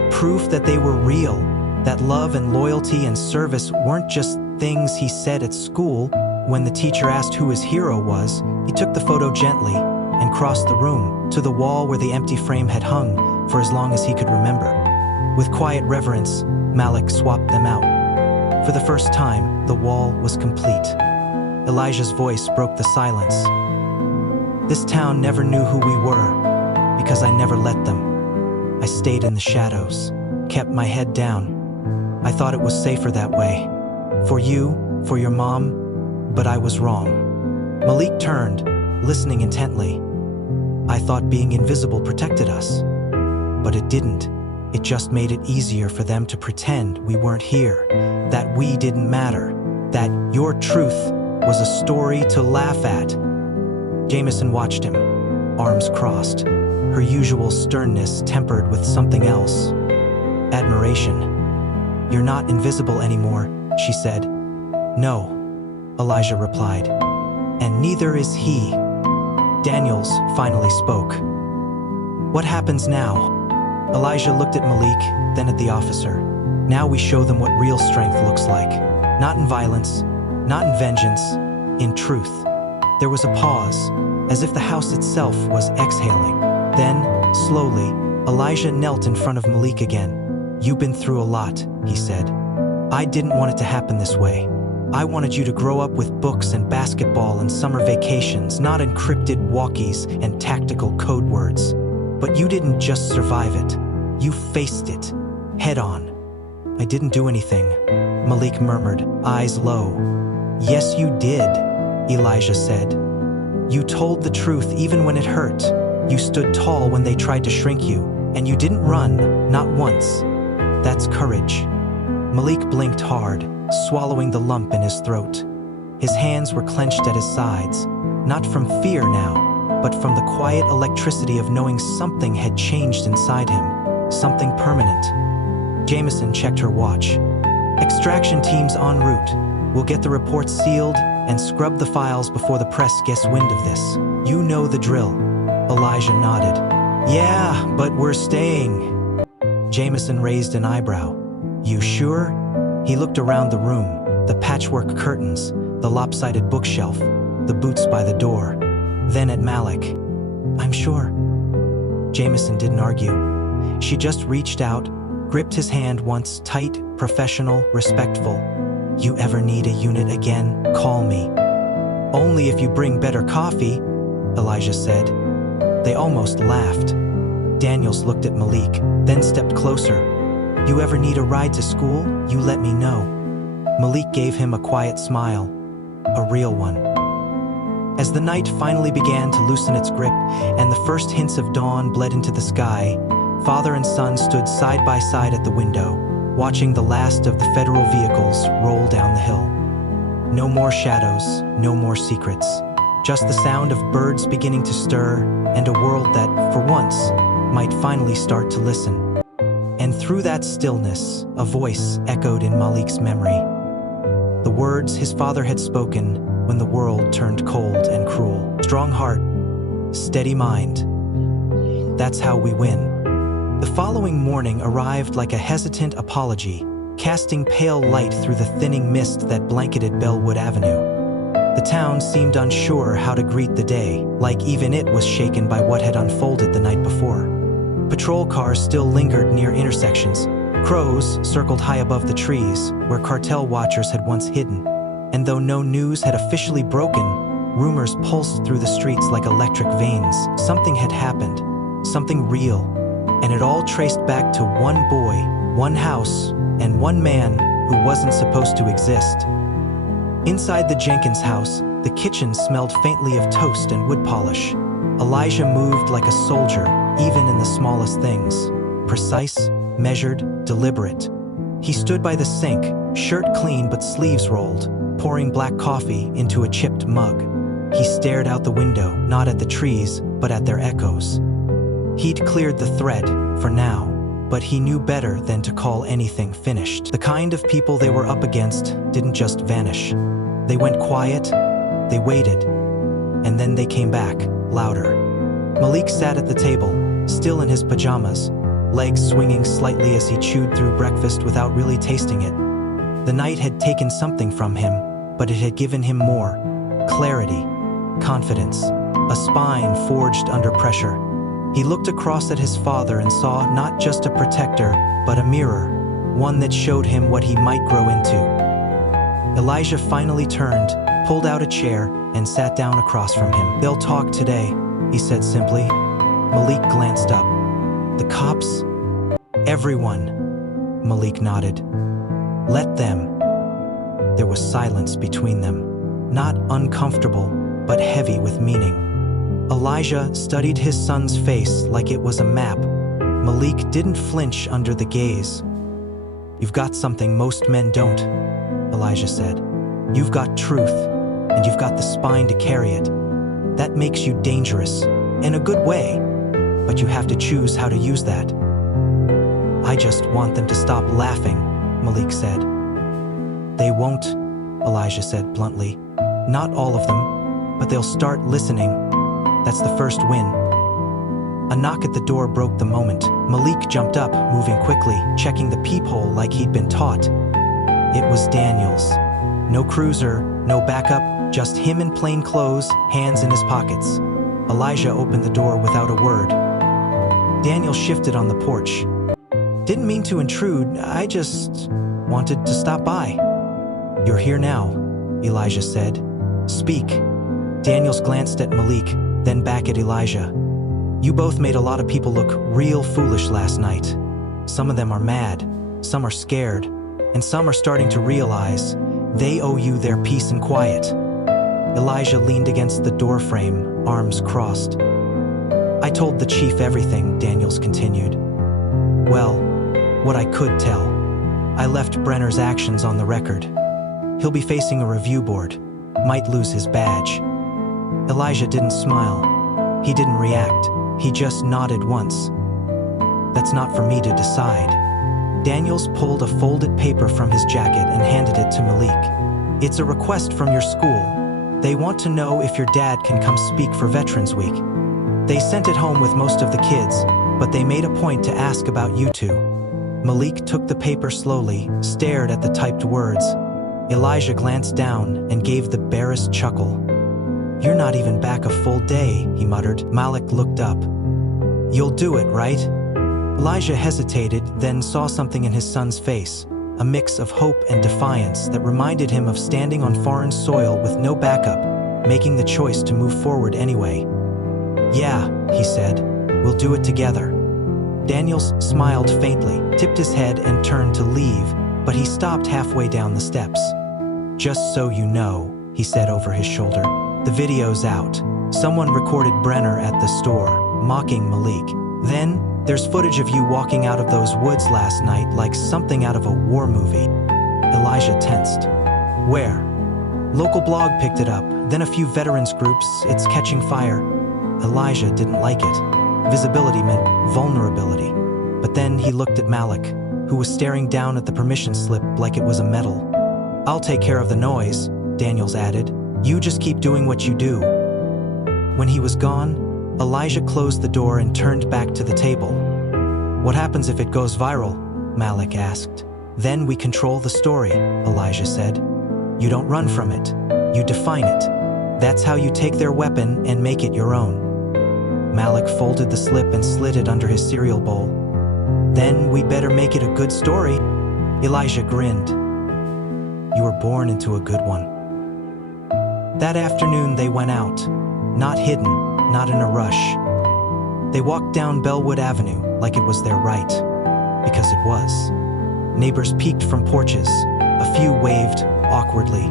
Proof that they were real, that love and loyalty and service weren't just things he said at school. When the teacher asked who his hero was, he took the photo gently and crossed the room to the wall where the empty frame had hung for as long as he could remember. With quiet reverence, Malik swapped them out. For the first time, the wall was complete. Elijah's voice broke the silence. "This town never knew who we were, because I never let them. I stayed in the shadows, kept my head down. I thought it was safer that way. For you, for your mom, but I was wrong." Malik turned, listening intently. "I thought being invisible protected us, but it didn't. It just made it easier for them to pretend we weren't here, that we didn't matter, that your truth was a story to laugh at." Jameson watched him, arms crossed, her usual sternness tempered with something else. Admiration. "You're not invisible anymore," she said. "No," Elijah replied. "And neither is he." Daniels finally spoke. "What happens now?" Elijah looked at Malik, then at the officer. "Now we show them what real strength looks like. Not in violence, not in vengeance, in truth. There was a pause, as if the house itself was exhaling. Then, slowly, Elijah knelt in front of Malik again. "You've been through a lot," he said. "I didn't want it to happen this way. I wanted you to grow up with books and basketball and summer vacations, not encrypted walkies and tactical code words. But you didn't just survive it. You faced it, head on." "I didn't do anything," Malik murmured, eyes low. "Yes, you did," Elijah said. "You told the truth even when it hurt. You stood tall when they tried to shrink you, and you didn't run, not once. That's courage." Malik blinked hard, swallowing the lump in his throat. His hands were clenched at his sides, not from fear now, but from the quiet electricity of knowing something had changed inside him, something permanent. Jameson checked her watch. "Extraction teams en route. We'll get the reports sealed and scrub the files before the press gets wind of this. You know the drill." Elijah nodded. "Yeah, but we're staying." Jameson raised an eyebrow. "You sure?" He looked around the room, the patchwork curtains, the lopsided bookshelf, the boots by the door. Then at Malik. "I'm sure." Jameson didn't argue. She just reached out, gripped his hand once, tight, professional, respectful. "You ever need a unit again, call me." "Only if you bring better coffee," Elijah said. They almost laughed. Daniels looked at Malik, then stepped closer. "You ever need a ride to school, you let me know." Malik gave him a quiet smile, a real one. As the night finally began to loosen its grip and the first hints of dawn bled into the sky, father and son stood side by side at the window, watching the last of the federal vehicles roll down the hill. No more shadows, no more secrets. Just the sound of birds beginning to stir and a world that, for once, might finally start to listen. And through that stillness, a voice echoed in Malik's memory. The words his father had spoken when the world turned cold and cruel. "Strong heart, steady mind. That's how we win." The following morning arrived like a hesitant apology, casting pale light through the thinning mist that blanketed Bellwood Avenue. The town seemed unsure how to greet the day, like even it was shaken by what had unfolded the night before. Patrol cars still lingered near intersections. Crows circled high above the trees, where cartel watchers had once hidden. And though no news had officially broken, rumors pulsed through the streets like electric veins. Something had happened, something real, and it all traced back to one boy, one house, and one man who wasn't supposed to exist. Inside the Jenkins house, the kitchen smelled faintly of toast and wood polish. Elijah moved like a soldier, even in the smallest things. Precise, measured, deliberate. He stood by the sink, shirt clean but sleeves rolled, pouring black coffee into a chipped mug. He stared out the window, not at the trees, but at their echoes. He'd cleared the thread, for now, but he knew better than to call anything finished. The kind of people they were up against didn't just vanish. They went quiet, they waited, and then they came back, louder. Malik sat at the table, still in his pajamas, legs swinging slightly as he chewed through breakfast without really tasting it. The night had taken something from him, but it had given him more. Clarity, confidence, a spine forged under pressure. He looked across at his father and saw not just a protector, but a mirror, one that showed him what he might grow into. Elijah finally turned, pulled out a chair, and sat down across from him. "They'll talk today," he said simply. Malik glanced up. "The cops?" "Everyone," Malik nodded. "Let them." There was silence between them, not uncomfortable, but heavy with meaning. Elijah studied his son's face like it was a map. Malik didn't flinch under the gaze. "You've got something most men don't," Elijah said. "You've got truth, and you've got the spine to carry it. That makes you dangerous, in a good way, but you have to choose how to use that." "I just want them to stop laughing," Malik said. "They won't," Elijah said bluntly. "Not all of them, but they'll start listening. That's the first win." A knock at the door broke the moment. Malik jumped up, moving quickly, checking the peephole like he'd been taught. It was Daniels. No cruiser, no backup, just him in plain clothes, hands in his pockets. Elijah opened the door without a word. Daniel shifted on the porch. Didn't mean to intrude, I just wanted to stop by. You're here now, Elijah said. Speak. Daniels glanced at Malik, then back at Elijah. You both made a lot of people look real foolish last night. Some of them are mad, some are scared, and some are starting to realize they owe you their peace and quiet. Elijah leaned against the doorframe, arms crossed. I told the chief everything, Daniels continued. Well, what I could tell. I left Brenner's actions on the record. He'll be facing a review board, might lose his badge. Elijah didn't smile. He didn't react. He just nodded once. That's not for me to decide. Daniels pulled a folded paper from his jacket and handed it to Malik. It's a request from your school. They want to know if your dad can come speak for Veterans Week. They sent it home with most of the kids, but they made a point to ask about you two. Malik took the paper slowly, stared at the typed words. Elijah glanced down and gave the barest chuckle. You're not even back a full day, he muttered. Malik looked up. You'll do it, right? Elijah hesitated, then saw something in his son's face, a mix of hope and defiance that reminded him of standing on foreign soil with no backup, making the choice to move forward anyway. Yeah, he said, we'll do it together. Daniels smiled faintly, tipped his head and turned to leave, but he stopped halfway down the steps. Just so you know, he said over his shoulder, the video's out. Someone recorded Brenner at the store, mocking Malik. Then, there's footage of you walking out of those woods last night like something out of a war movie. Elijah tensed. Where? Local blog picked it up, then a few veterans groups. It's catching fire. Elijah didn't like it. Visibility meant vulnerability. But then he looked at Malik, who was staring down at the permission slip like it was a medal. I'll take care of the noise, Daniels added. You just keep doing what you do. When he was gone, Elijah closed the door and turned back to the table. What happens if it goes viral? Malik asked. Then we control the story, Elijah said. You don't run from it. You define it. That's how you take their weapon and make it your own. Malik folded the slip and slid it under his cereal bowl. Then we better make it a good story. Elijah grinned. You were born into a good one. That afternoon they went out, not hidden, not in a rush. They walked down Bellwood Avenue like it was their right, because it was. Neighbors peeked from porches. A few waved awkwardly.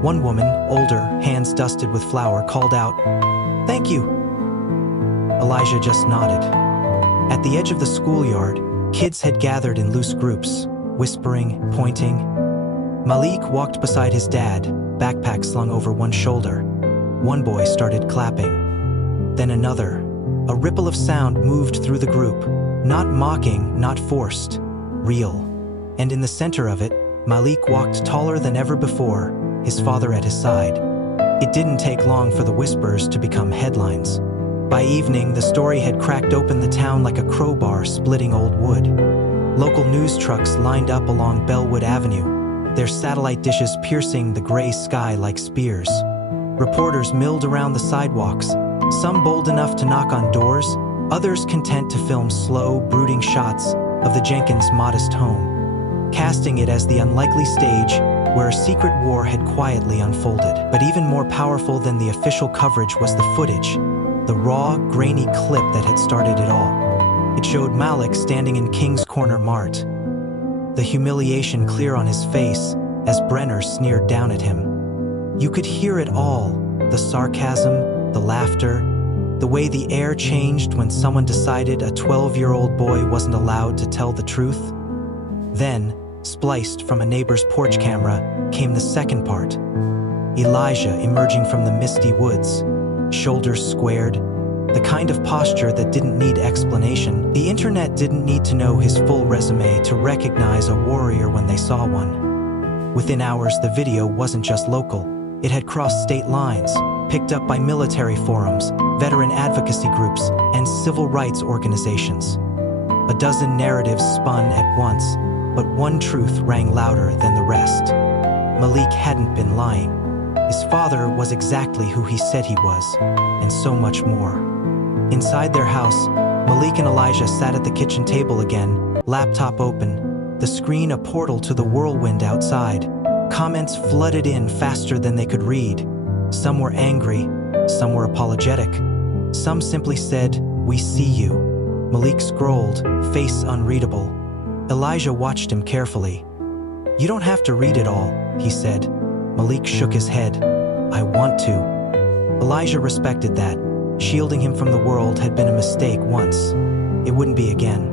One woman, older, hands dusted with flour, called out, "Thank you." Elijah just nodded. At the edge of the schoolyard, kids had gathered in loose groups, whispering, pointing. Malik walked beside his dad, backpack slung over one shoulder. One boy started clapping. Then another. A ripple of sound moved through the group, not mocking, not forced, real. And in the center of it, Malik walked taller than ever before, his father at his side. It didn't take long for the whispers to become headlines. By evening, the story had cracked open the town like a crowbar splitting old wood. Local news trucks lined up along Bellwood Avenue, their satellite dishes piercing the gray sky like spears. Reporters milled around the sidewalks, some bold enough to knock on doors, others content to film slow, brooding shots of the Jenkins' modest home, casting it as the unlikely stage where a secret war had quietly unfolded. But even more powerful than the official coverage was the footage, the raw, grainy clip that had started it all. It showed Malik standing in King's Corner Mart, the humiliation clear on his face as Brenner sneered down at him. You could hear it all, the sarcasm, the laughter, the way the air changed when someone decided a 12-year-old boy wasn't allowed to tell the truth. Then, spliced from a neighbor's porch camera, came the second part. Elijah emerging from the misty woods, shoulders squared, the kind of posture that didn't need explanation. The internet didn't need to know his full resume to recognize a warrior when they saw one. Within hours, the video wasn't just local. It had crossed state lines, picked up by military forums, veteran advocacy groups, and civil rights organizations. A dozen narratives spun at once, but one truth rang louder than the rest. Malik hadn't been lying. His father was exactly who he said he was, and so much more. Inside their house, Malik and Elijah sat at the kitchen table again, laptop open, the screen a portal to the whirlwind outside. Comments flooded in faster than they could read. Some were angry, some were apologetic. Some simply said, "We see you." Malik scrolled, face unreadable. Elijah watched him carefully. "You don't have to read it all," he said. Malik shook his head. "I want to." Elijah respected that. Shielding him from the world had been a mistake once. It wouldn't be again.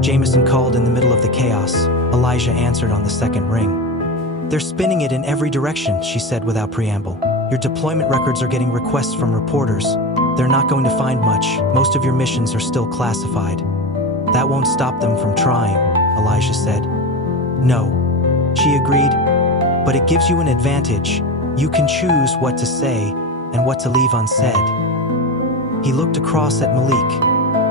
Jameson called in the middle of the chaos. Elijah answered on the second ring. "They're spinning it in every direction," she said without preamble. "Your deployment records are getting requests from reporters. They're not going to find much. Most of your missions are still classified." "That won't stop them from trying," Elijah said. "No," she agreed, "but it gives you an advantage. You can choose what to say and what to leave unsaid." He looked across at Malik,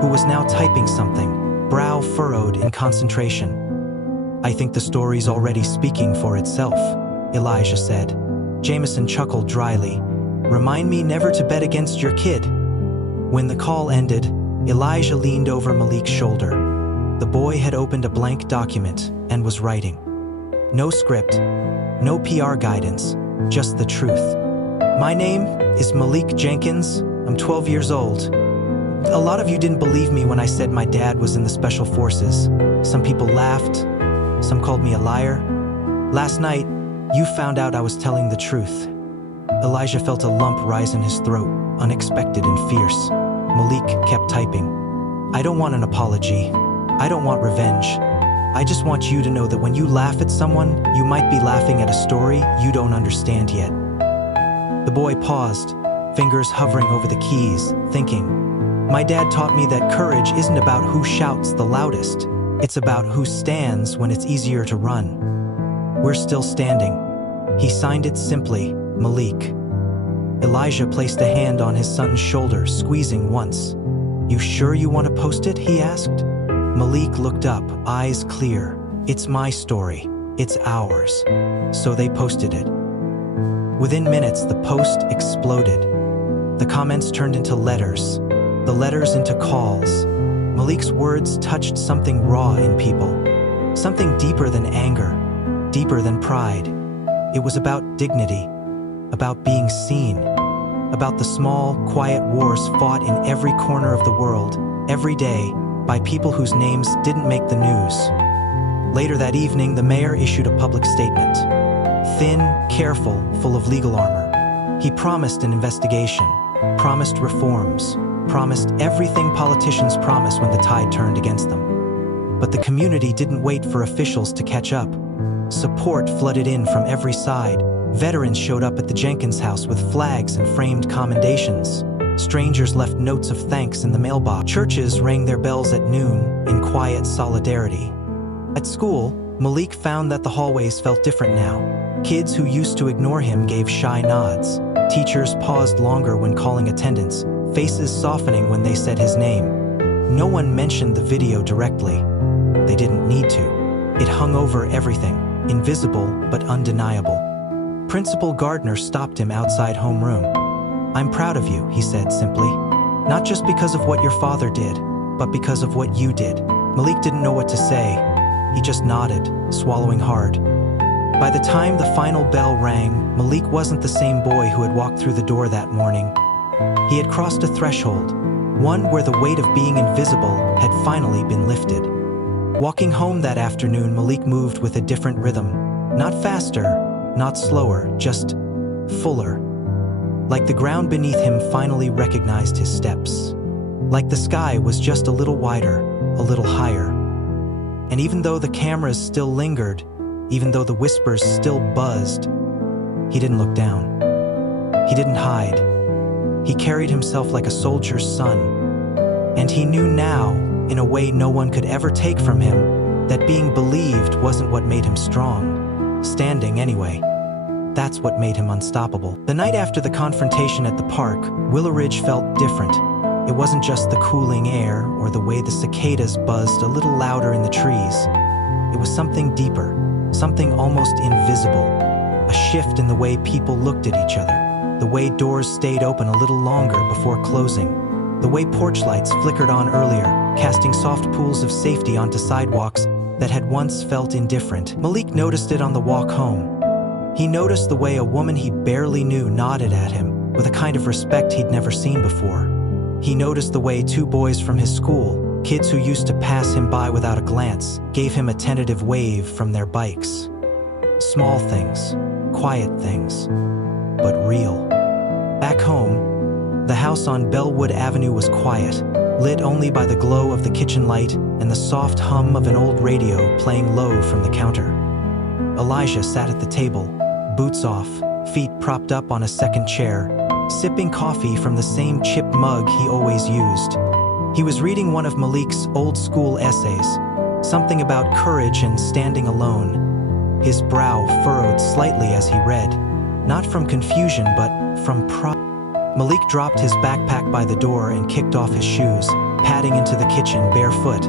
who was now typing something, brow furrowed in concentration. "I think the story's already speaking for itself," Elijah said. Jameson chuckled dryly. "Remind me never to bet against your kid." When the call ended, Elijah leaned over Malik's shoulder. The boy had opened a blank document and was writing. No script, no PR guidance, just the truth. "My name is Malik Jenkins. I'm 12 years old. A lot of you didn't believe me when I said my dad was in the Special Forces. Some people laughed. Some called me a liar. Last night, you found out I was telling the truth." Elijah felt a lump rise in his throat, unexpected and fierce. Malik kept typing. "I don't want an apology. I don't want revenge. I just want you to know that when you laugh at someone, you might be laughing at a story you don't understand yet." The boy paused, fingers hovering over the keys, thinking, "My dad taught me that courage isn't about who shouts the loudest. It's about who stands when it's easier to run." "We're still standing." He signed it simply, Malik. Elijah placed a hand on his son's shoulder, squeezing once. "You sure you want to post it?" he asked. Malik looked up, eyes clear. "It's my story. It's ours." So they posted it. Within minutes, the post exploded. The comments turned into letters, the letters into calls. Malik's words touched something raw in people, something deeper than anger, deeper than pride. It was about dignity, about being seen, about the small, quiet wars fought in every corner of the world, every day, by people whose names didn't make the news. Later that evening, the mayor issued a public statement. Thin, careful, full of legal armor. He promised an investigation, promised reforms, promised everything politicians promise when the tide turned against them. But the community didn't wait for officials to catch up. Support flooded in from every side. Veterans showed up at the Jenkins house with flags and framed commendations. Strangers left notes of thanks in the mailbox. Churches rang their bells at noon in quiet solidarity. At school, Malik found that the hallways felt different now. Kids who used to ignore him gave shy nods. Teachers paused longer when calling attendance, faces softening when they said his name. No one mentioned the video directly. They didn't need to. It hung over everything, invisible but undeniable. Principal Gardner stopped him outside homeroom. "I'm proud of you," he said simply. "Not just because of what your father did, but because of what you did." Malik didn't know what to say. He just nodded, swallowing hard. By the time the final bell rang, Malik wasn't the same boy who had walked through the door that morning. He had crossed a threshold, one where the weight of being invisible had finally been lifted. Walking home that afternoon, Malik moved with a different rhythm. Not faster, not slower, just fuller. Like the ground beneath him finally recognized his steps. Like the sky was just a little wider, a little higher. And even though the cameras still lingered, even though the whispers still buzzed, he didn't look down. He didn't hide. He carried himself like a soldier's son. And he knew now, in a way no one could ever take from him, that being believed wasn't what made him strong. Standing anyway. That's what made him unstoppable. The night after the confrontation at the park, Willow Ridge felt different. It wasn't just the cooling air or the way the cicadas buzzed a little louder in the trees. It was something deeper, something almost invisible. a shift in the way people looked at each other, the way doors stayed open a little longer before closing, the way porch lights flickered on earlier, casting soft pools of safety onto sidewalks that had once felt indifferent. Malik noticed it on the walk home. He noticed the way a woman he barely knew nodded at him with a kind of respect he'd never seen before. He noticed the way two boys from his school, kids who used to pass him by without a glance, gave him a tentative wave from their bikes. Small things, quiet things, but real. Back home, the house on Bellwood Avenue was quiet, lit only by the glow of the kitchen light and the soft hum of an old radio playing low from the counter. Elijah sat at the table, boots off, feet propped up on a second chair, sipping coffee from the same chip mug he always used. He was reading one of Malik's old-school essays, something about courage and standing alone. His brow furrowed slightly as he read, not from confusion but from pride. Malik dropped his backpack by the door and kicked off his shoes, padding into the kitchen barefoot.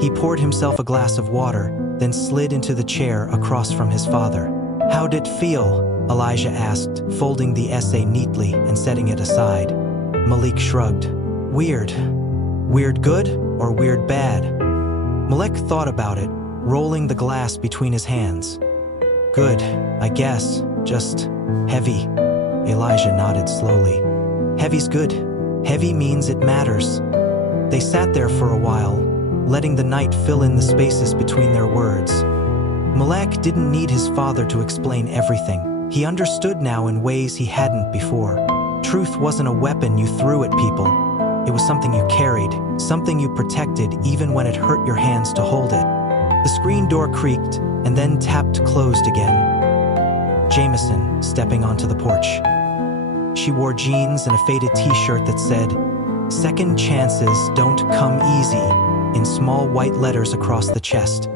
He poured himself a glass of water, then slid into the chair across from his father. "How'd it feel?" Elijah asked, folding the essay neatly and setting it aside. Malik shrugged. "Weird. Weird good or weird bad?" Malik thought about it, rolling the glass between his hands. "Good, I guess. Just heavy." Elijah nodded slowly. "Heavy's good. Heavy means it matters." They sat there for a while, letting the night fill in the spaces between their words. Malik didn't need his father to explain everything. He understood now in ways he hadn't before. Truth wasn't a weapon you threw at people. It was something you carried, something you protected even when it hurt your hands to hold it. The screen door creaked and then tapped closed again. Jameson, stepping onto the porch. She wore jeans and a faded t-shirt that said, "Second chances don't come easy," in small white letters across the chest.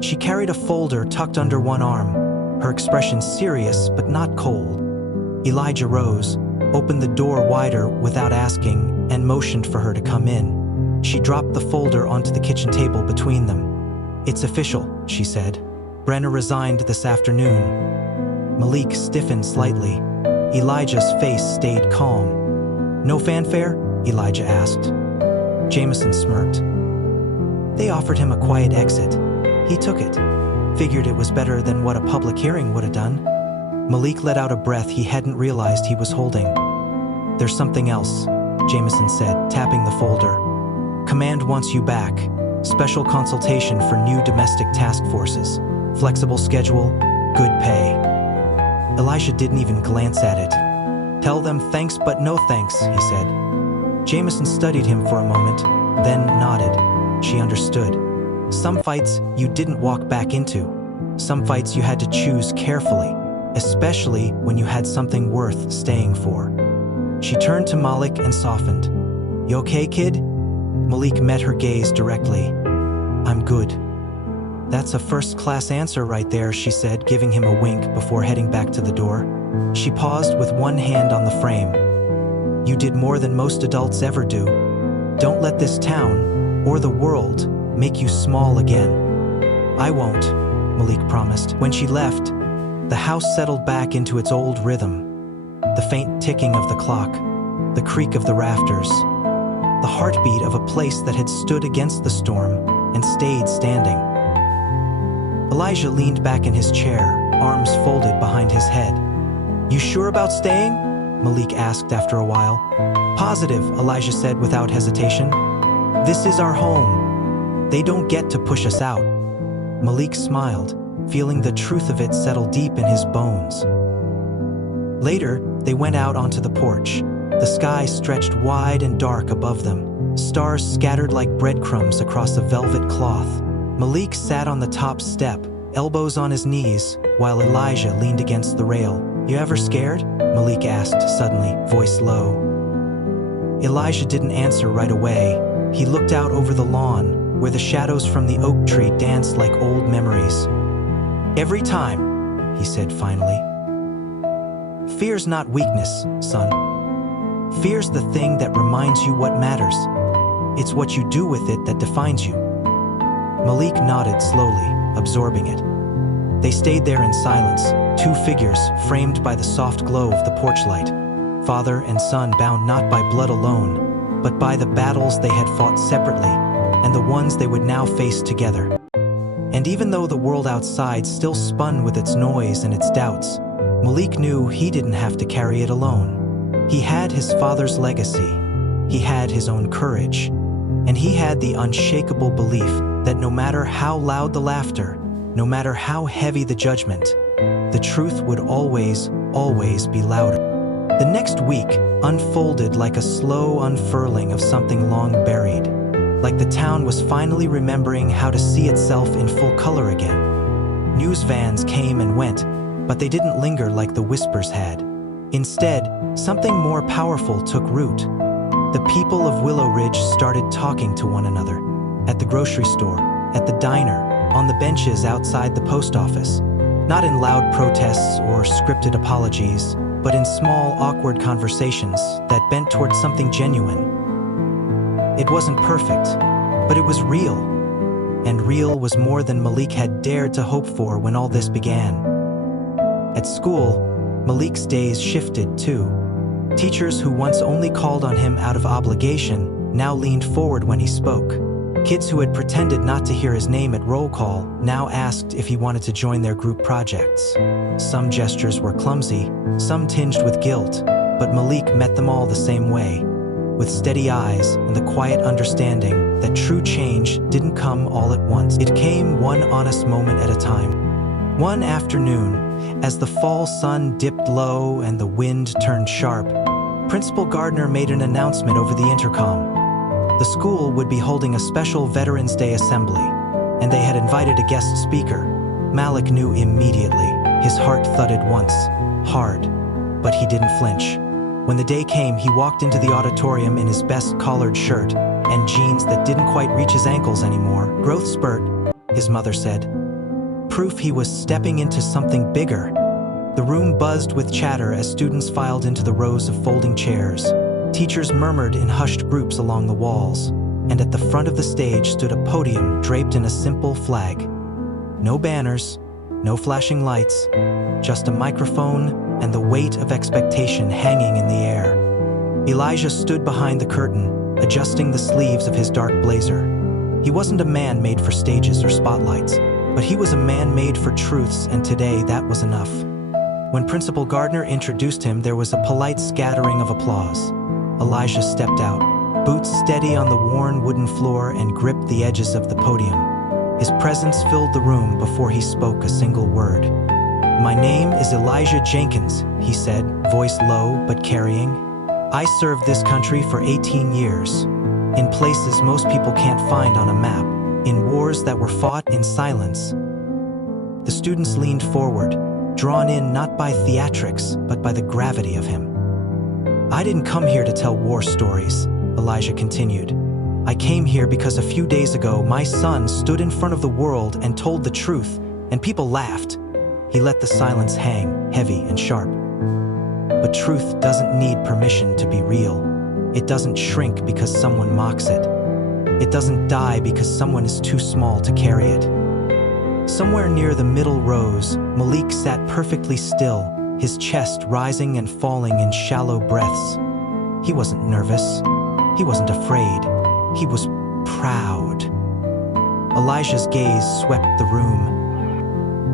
She carried a folder tucked under one arm, her expression serious but not cold. Elijah rose, opened the door wider without asking, and motioned for her to come in. She dropped the folder onto the kitchen table between them. "It's official," she said. "Brenna resigned this afternoon." Malik stiffened slightly. Elijah's face stayed calm. "No fanfare?" Elijah asked. Jameson smirked. "They offered him a quiet exit. He took it. Figured it was better than what a public hearing would have done." Malik let out a breath he hadn't realized he was holding. "There's something else," Jameson said, tapping the folder. "Command wants you back. Special consultation for new domestic task forces. Flexible schedule, good pay." Elijah didn't even glance at it. "Tell them thanks but no thanks," he said. Jameson studied him for a moment, then nodded. She understood. Some fights you didn't walk back into. Some fights you had to choose carefully, especially when you had something worth staying for. She turned to Malik and softened. "You okay, kid?" Malik met her gaze directly. "I'm good." "That's a first-class answer right there," she said, giving him a wink before heading back to the door. She paused with one hand on the frame. "You did more than most adults ever do. Don't let this town, or the world, make you small again." "I won't," Malik promised. When she left, the house settled back into its old rhythm. The faint ticking of the clock, the creak of the rafters, the heartbeat of a place that had stood against the storm and stayed standing. Elijah leaned back in his chair, arms folded behind his head. "You sure about staying?" Malik asked after a while. "Positive," Elijah said without hesitation. "This is our home. They don't get to push us out." Malik smiled, feeling the truth of it settle deep in his bones. Later, they went out onto the porch. The sky stretched wide and dark above them, stars scattered like breadcrumbs across a velvet cloth. Malik sat on the top step, elbows on his knees, while Elijah leaned against the rail. "You ever scared?" Malik asked suddenly, voice low. Elijah didn't answer right away. He looked out over the lawn, where the shadows from the oak tree danced like old memories. "Every time," he said finally. "Fear's not weakness, son. Fear's the thing that reminds you what matters. It's what you do with it that defines you." Malik nodded slowly, absorbing it. They stayed there in silence, two figures framed by the soft glow of the porch light. Father and son bound not by blood alone, but by the battles they had fought separately, and the ones they would now face together. And even though the world outside still spun with its noise and its doubts, Malik knew he didn't have to carry it alone. He had his father's legacy, he had his own courage, and he had the unshakable belief that no matter how loud the laughter, no matter how heavy the judgment, the truth would always, always be louder. The next week unfolded like a slow unfurling of something long buried, like the town was finally remembering how to see itself in full color again. News vans came and went, but they didn't linger like the whispers had. Instead, something more powerful took root. The people of Willow Ridge started talking to one another, at the grocery store, at the diner, on the benches outside the post office, not in loud protests or scripted apologies, but in small, awkward conversations that bent towards something genuine. It wasn't perfect, but it was real. And real was more than Malik had dared to hope for when all this began. At school, Malik's days shifted too. Teachers who once only called on him out of obligation now leaned forward when he spoke. Kids who had pretended not to hear his name at roll call now asked if he wanted to join their group projects. Some gestures were clumsy, some tinged with guilt, but Malik met them all the same way, with steady eyes and the quiet understanding that true change didn't come all at once. It came one honest moment at a time. One afternoon, as the fall sun dipped low and the wind turned sharp, Principal Gardner made an announcement over the intercom. The school would be holding a special Veterans Day assembly, and they had invited a guest speaker. Malik knew immediately. His heart thudded once, hard, but he didn't flinch. When the day came, he walked into the auditorium in his best collared shirt and jeans that didn't quite reach his ankles anymore. Growth spurt, his mother said. Proof he was stepping into something bigger. The room buzzed with chatter as students filed into the rows of folding chairs. Teachers murmured in hushed groups along the walls, and at the front of the stage stood a podium draped in a simple flag. No banners, no flashing lights, just a microphone and the weight of expectation hanging in the air. Elijah stood behind the curtain, adjusting the sleeves of his dark blazer. He wasn't a man made for stages or spotlights, but he was a man made for truths, and today that was enough. When Principal Gardner introduced him, there was a polite scattering of applause. Elijah stepped out, boots steady on the worn wooden floor, and gripped the edges of the podium. His presence filled the room before he spoke a single word. "My name is Elijah Jenkins," he said, voice low but carrying. "I served this country for 18 years, in places most people can't find on a map, in wars that were fought in silence." The students leaned forward, drawn in not by theatrics, but by the gravity of him. "I didn't come here to tell war stories," Elijah continued. "I came here because a few days ago my son stood in front of the world and told the truth, and people laughed." He let the silence hang, heavy and sharp. But truth doesn't need permission to be real. It doesn't shrink because someone mocks it. It doesn't die because someone is too small to carry it. Somewhere near the middle rows, Malik sat perfectly still, his chest rising and falling in shallow breaths. He wasn't nervous. He wasn't afraid. He was proud. Elijah's gaze swept the room.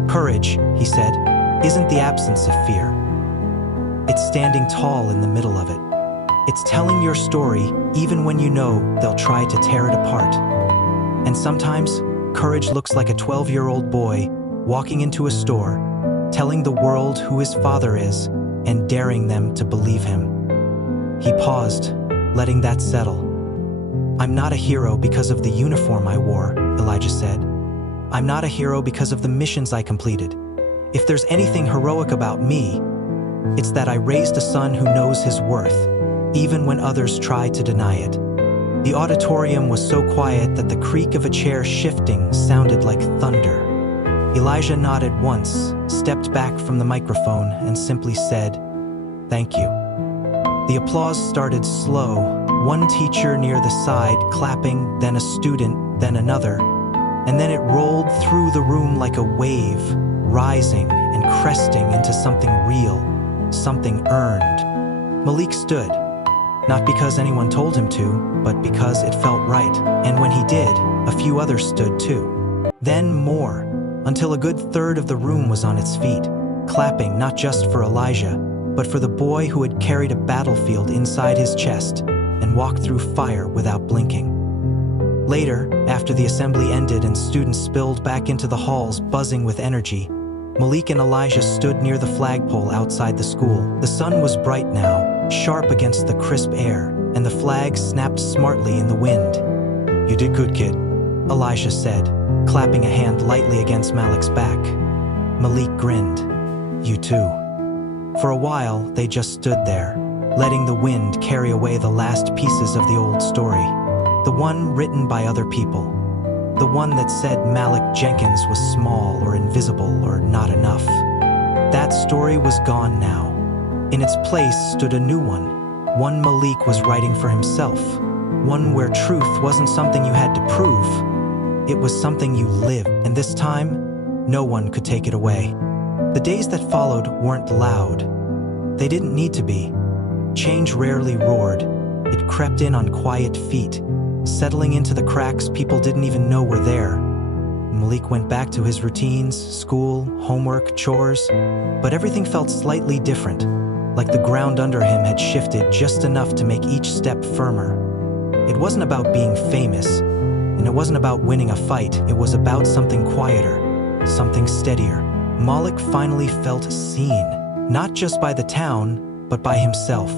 "Courage," he said, "isn't the absence of fear. It's standing tall in the middle of it. It's telling your story even when you know they'll try to tear it apart. And sometimes, courage looks like a 12-year-old boy walking into a store, telling the world who his father is, and daring them to believe him." He paused, letting that settle. "I'm not a hero because of the uniform I wore," Elijah said. "I'm not a hero because of the missions I completed. If there's anything heroic about me, it's that I raised a son who knows his worth, even when others try to deny it." The auditorium was so quiet that the creak of a chair shifting sounded like thunder. Elijah nodded once, stepped back from the microphone, and simply said, "Thank you." The applause started slow, one teacher near the side clapping, then a student, then another, and then it rolled through the room like a wave, rising and cresting into something real, something earned. Malik stood, not because anyone told him to, but because it felt right. And when he did, a few others stood too. Then more, until a good third of the room was on its feet, clapping not just for Elijah, but for the boy who had carried a battlefield inside his chest and walked through fire without blinking. Later, after the assembly ended and students spilled back into the halls buzzing with energy, Malik and Elijah stood near the flagpole outside the school. The sun was bright now, sharp against the crisp air, and the flag snapped smartly in the wind. "You did good, kid," Elijah said, clapping a hand lightly against Malik's back. Malik grinned. "You too." For a while, they just stood there, letting the wind carry away the last pieces of the old story. The one written by other people. The one that said Malik Jenkins was small or invisible or not enough. That story was gone now. In its place stood a new one Malik was writing for himself, one where truth wasn't something you had to prove. It was something you lived, and this time, no one could take it away. The days that followed weren't loud. They didn't need to be. Change rarely roared. It crept in on quiet feet, settling into the cracks people didn't even know were there. Malik went back to his routines, school, homework, chores, but everything felt slightly different, like the ground under him had shifted just enough to make each step firmer. It wasn't about being famous, and it wasn't about winning a fight. It was about something quieter, something steadier. Malik finally felt seen, not just by the town, but by himself.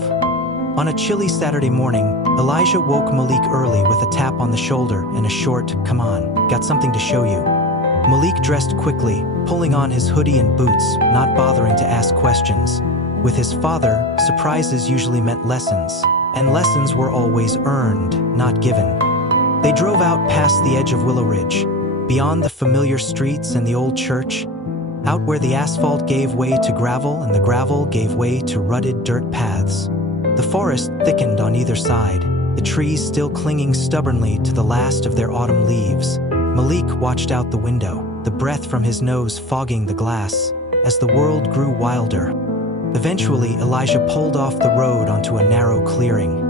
On a chilly Saturday morning, Elijah woke Malik early with a tap on the shoulder and a short, "Come on, got something to show you." Malik dressed quickly, pulling on his hoodie and boots, not bothering to ask questions. With his father, surprises usually meant lessons, and lessons were always earned, not given. They drove out past the edge of Willow Ridge, beyond the familiar streets and the old church, out where the asphalt gave way to gravel and the gravel gave way to rutted dirt paths. The forest thickened on either side, the trees still clinging stubbornly to the last of their autumn leaves. Malik watched out the window, the breath from his nose fogging the glass, as the world grew wilder. Eventually, Elijah pulled off the road onto a narrow clearing.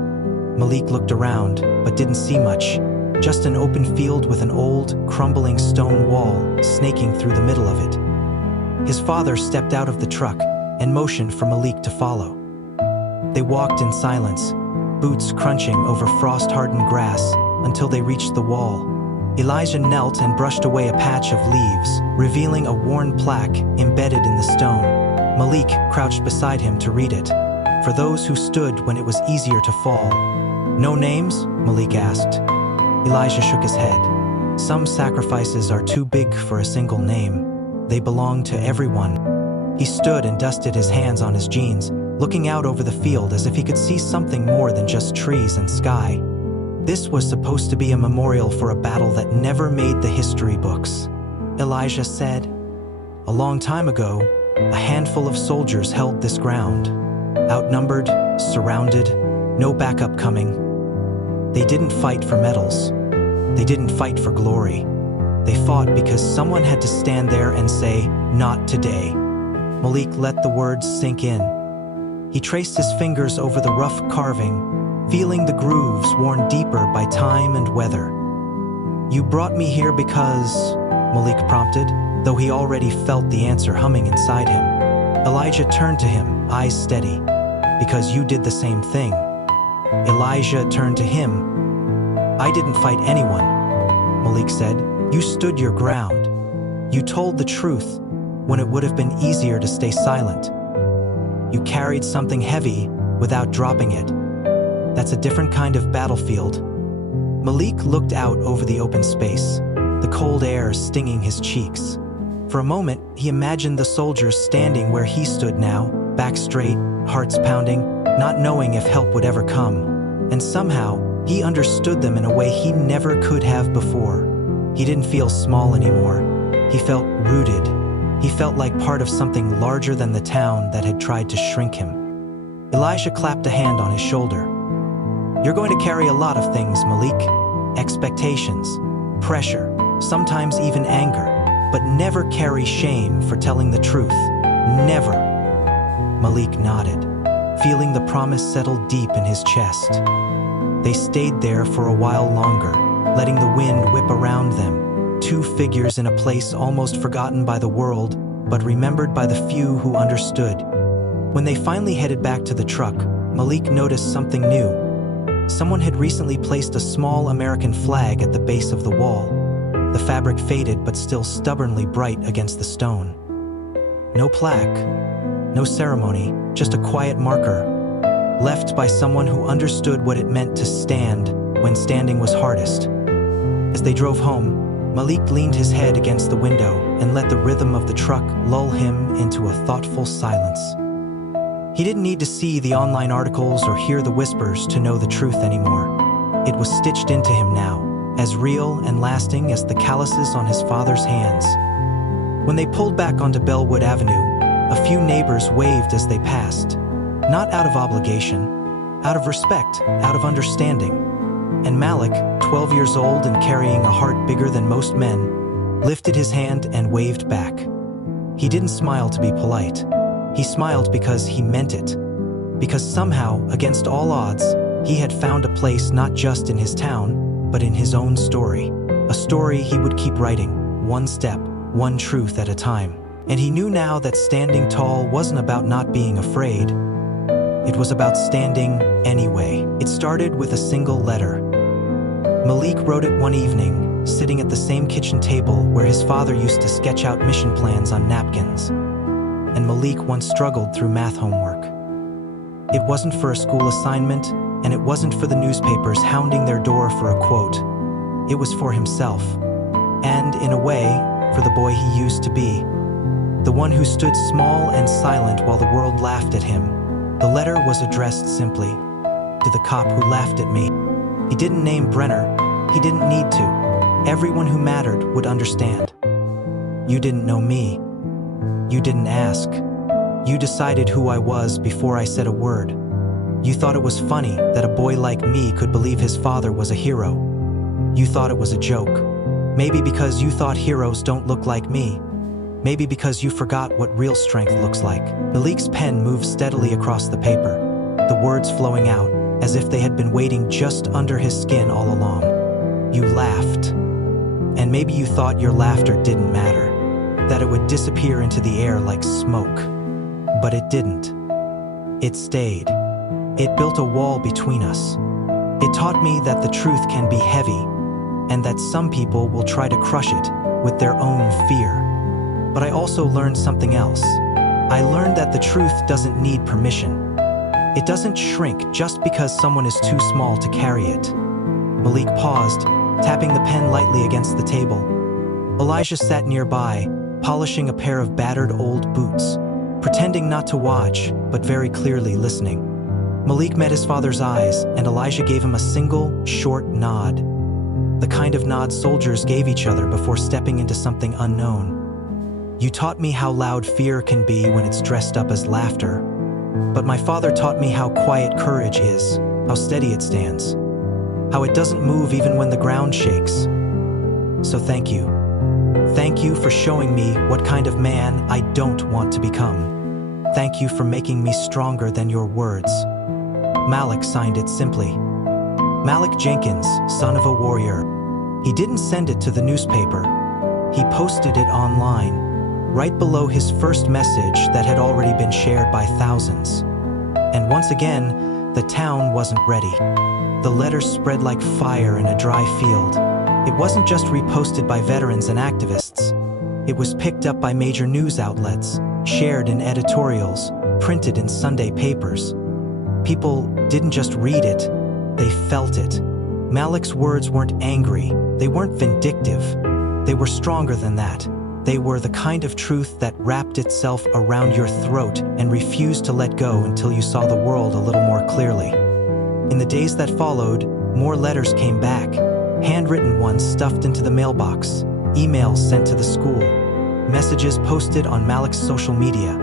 Malik looked around, but didn't see much, just an open field with an old, crumbling stone wall snaking through the middle of it. His father stepped out of the truck and motioned for Malik to follow. They walked in silence, boots crunching over frost-hardened grass until they reached the wall. Elijah knelt and brushed away a patch of leaves, revealing a worn plaque embedded in the stone. Malik crouched beside him to read it, for those who stood when it was easier to fall. "No names?" Malik asked. Elijah shook his head. "Some sacrifices are too big for a single name. They belong to everyone." He stood and dusted his hands on his jeans, looking out over the field as if he could see something more than just trees and sky. This was supposed to be a memorial for a battle that never made the history books. Elijah said, "A long time ago, a handful of soldiers held this ground. Outnumbered, surrounded, no backup coming. They didn't fight for medals. They didn't fight for glory. They fought because someone had to stand there and say, 'Not today.'" Malik let the words sink in. He traced his fingers over the rough carving, feeling the grooves worn deeper by time and weather. "You brought me here because," Malik prompted, though he already felt the answer humming inside him. Elijah turned to him, eyes steady. "Because you did the same thing." Elijah turned to him. "I didn't fight anyone," Malik said. "You stood your ground. You told the truth when it would have been easier to stay silent. You carried something heavy without dropping it. That's a different kind of battlefield." Malik looked out over the open space, the cold air stinging his cheeks. For a moment, he imagined the soldiers standing where he stood now, back straight, hearts pounding, not knowing if help would ever come. And somehow, he understood them in a way he never could have before. He didn't feel small anymore. He felt rooted. He felt like part of something larger than the town that had tried to shrink him. Elijah clapped a hand on his shoulder. "You're going to carry a lot of things, Malik. Expectations, pressure, sometimes even anger. but never carry shame for telling the truth. Never. Malik nodded, feeling the promise settle deep in his chest. They stayed there for a while longer, letting the wind whip around them, two figures in a place almost forgotten by the world, but remembered by the few who understood. When they finally headed back to the truck, Malik noticed something new. Someone had recently placed a small American flag at the base of the wall. The fabric faded but still stubbornly bright against the stone. No plaque, no ceremony, just a quiet marker, left by someone who understood what it meant to stand when standing was hardest. As they drove home, Malik leaned his head against the window and let the rhythm of the truck lull him into a thoughtful silence. He didn't need to see the online articles or hear the whispers to know the truth anymore. It was stitched into him now, as real and lasting as the calluses on his father's hands. When they pulled back onto Bellwood Avenue, a few neighbors waved as they passed, not out of obligation, out of respect, out of understanding. And Malik, 12 years old and carrying a heart bigger than most men, lifted his hand and waved back. He didn't smile to be polite. He smiled because he meant it. Because somehow, against all odds, he had found a place not just in his town, but in his own story. A story he would keep writing, one step, one truth at a time. And he knew now that standing tall wasn't about not being afraid. It was about standing anyway. It started with a single letter. Malik wrote it one evening, sitting at the same kitchen table where his father used to sketch out mission plans on napkins. And Malik once struggled through math homework. It wasn't for a school assignment, and it wasn't for the newspapers hounding their door for a quote. It was for himself. And, in a way, for the boy he used to be. The one who stood small and silent while the world laughed at him. The letter was addressed simply to the cop who laughed at me. He didn't name Brenner. He didn't need to. Everyone who mattered would understand. You didn't know me. You didn't ask. You decided who I was before I said a word. You thought it was funny that a boy like me could believe his father was a hero. You thought it was a joke. Maybe because you thought heroes don't look like me. Maybe because you forgot what real strength looks like. Malik's pen moved steadily across the paper, the words flowing out as if they had been waiting just under his skin all along. You laughed. And maybe you thought your laughter didn't matter, that it would disappear into the air like smoke. But it didn't. It stayed. It built a wall between us. It taught me that the truth can be heavy, and that some people will try to crush it with their own fear. But I also learned something else. I learned that the truth doesn't need permission. It doesn't shrink just because someone is too small to carry it. Malik paused, tapping the pen lightly against the table. Elijah sat nearby, polishing a pair of battered old boots, pretending not to watch, but very clearly listening. Malik met his father's eyes, and Elijah gave him a single, short nod. The kind of nod soldiers gave each other before stepping into something unknown. You taught me how loud fear can be when it's dressed up as laughter. But my father taught me how quiet courage is, how steady it stands, how it doesn't move even when the ground shakes. So thank you. Thank you for showing me what kind of man I don't want to become. Thank you for making me stronger than your words. Malik signed it simply. Malik Jenkins, son of a warrior. He didn't send it to the newspaper. He posted it online, right below his first message that had already been shared by thousands. And once again, the town wasn't ready. The letter spread like fire in a dry field. It wasn't just reposted by veterans and activists. It was picked up by major news outlets, shared in editorials, printed in Sunday papers. People didn't just read it, they felt it. Malik's words weren't angry, they weren't vindictive. They were stronger than that. They were the kind of truth that wrapped itself around your throat and refused to let go until you saw the world a little more clearly. In the days that followed, more letters came back, handwritten ones stuffed into the mailbox, emails sent to the school, messages posted on Malik's social media.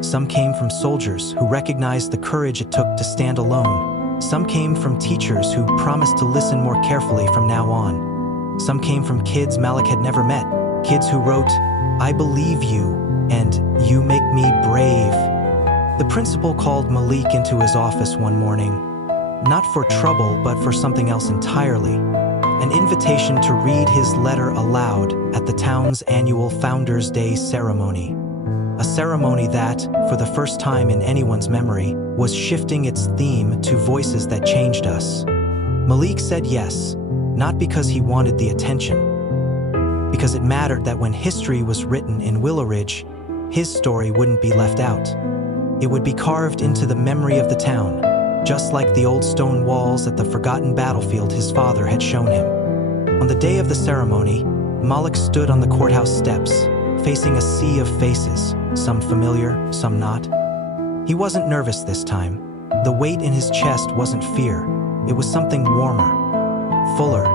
Some came from soldiers who recognized the courage it took to stand alone. Some came from teachers who promised to listen more carefully from now on. Some came from kids Malik had never met, Kids who wrote, "I believe you," and "You make me brave." The principal called Malik into his office one morning, not for trouble but for something else entirely, an invitation to read his letter aloud at the town's annual Founders' Day ceremony. A ceremony that, for the first time in anyone's memory, was shifting its theme to voices that changed us. Malik said yes, not because he wanted the attention, because it mattered that when history was written in Willow Ridge, his story wouldn't be left out. It would be carved into the memory of the town, just like the old stone walls at the forgotten battlefield his father had shown him. On the day of the ceremony, Malik stood on the courthouse steps, facing a sea of faces, some familiar, some not. He wasn't nervous this time. The weight in his chest wasn't fear. It was something warmer, fuller.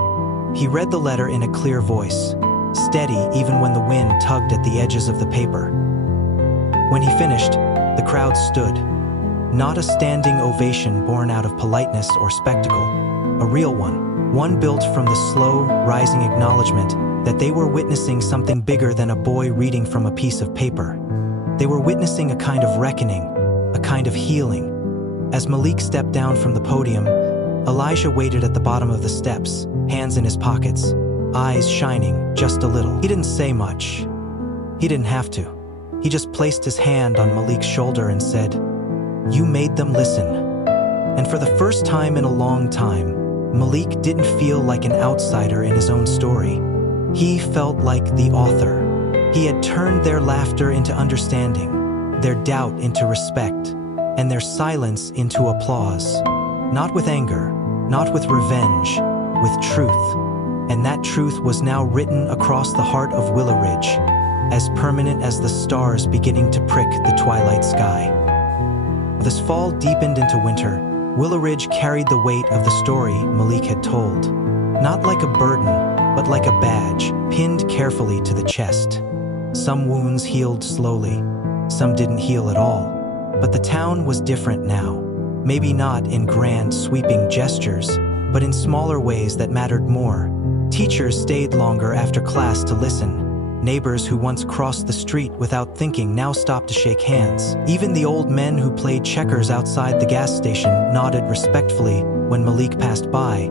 He read the letter in a clear voice, steady even when the wind tugged at the edges of the paper. When he finished, the crowd stood. Not a standing ovation born out of politeness or spectacle, a real one built from the slow, rising acknowledgement that they were witnessing something bigger than a boy reading from a piece of paper. They were witnessing a kind of reckoning, a kind of healing. As Malik stepped down from the podium, Elijah waited at the bottom of the steps, hands in his pockets, eyes shining just a little. He didn't say much. He didn't have to. He just placed his hand on Malik's shoulder and said, "You made them listen." And for the first time in a long time, Malik didn't feel like an outsider in his own story. He felt like the author. He had turned their laughter into understanding, their doubt into respect, and their silence into applause. Not with anger, not with revenge, with truth. And that truth was now written across the heart of Willow Ridge, as permanent as the stars beginning to prick the twilight sky. As fall deepened into winter, Willow Ridge carried the weight of the story Malik had told. Not like a burden, but like a badge, pinned carefully to the chest. Some wounds healed slowly, some didn't heal at all. But the town was different now. Maybe not in grand, sweeping gestures, but in smaller ways that mattered more. Teachers stayed longer after class to listen. Neighbors who once crossed the street without thinking now stopped to shake hands. Even the old men who played checkers outside the gas station nodded respectfully when Malik passed by.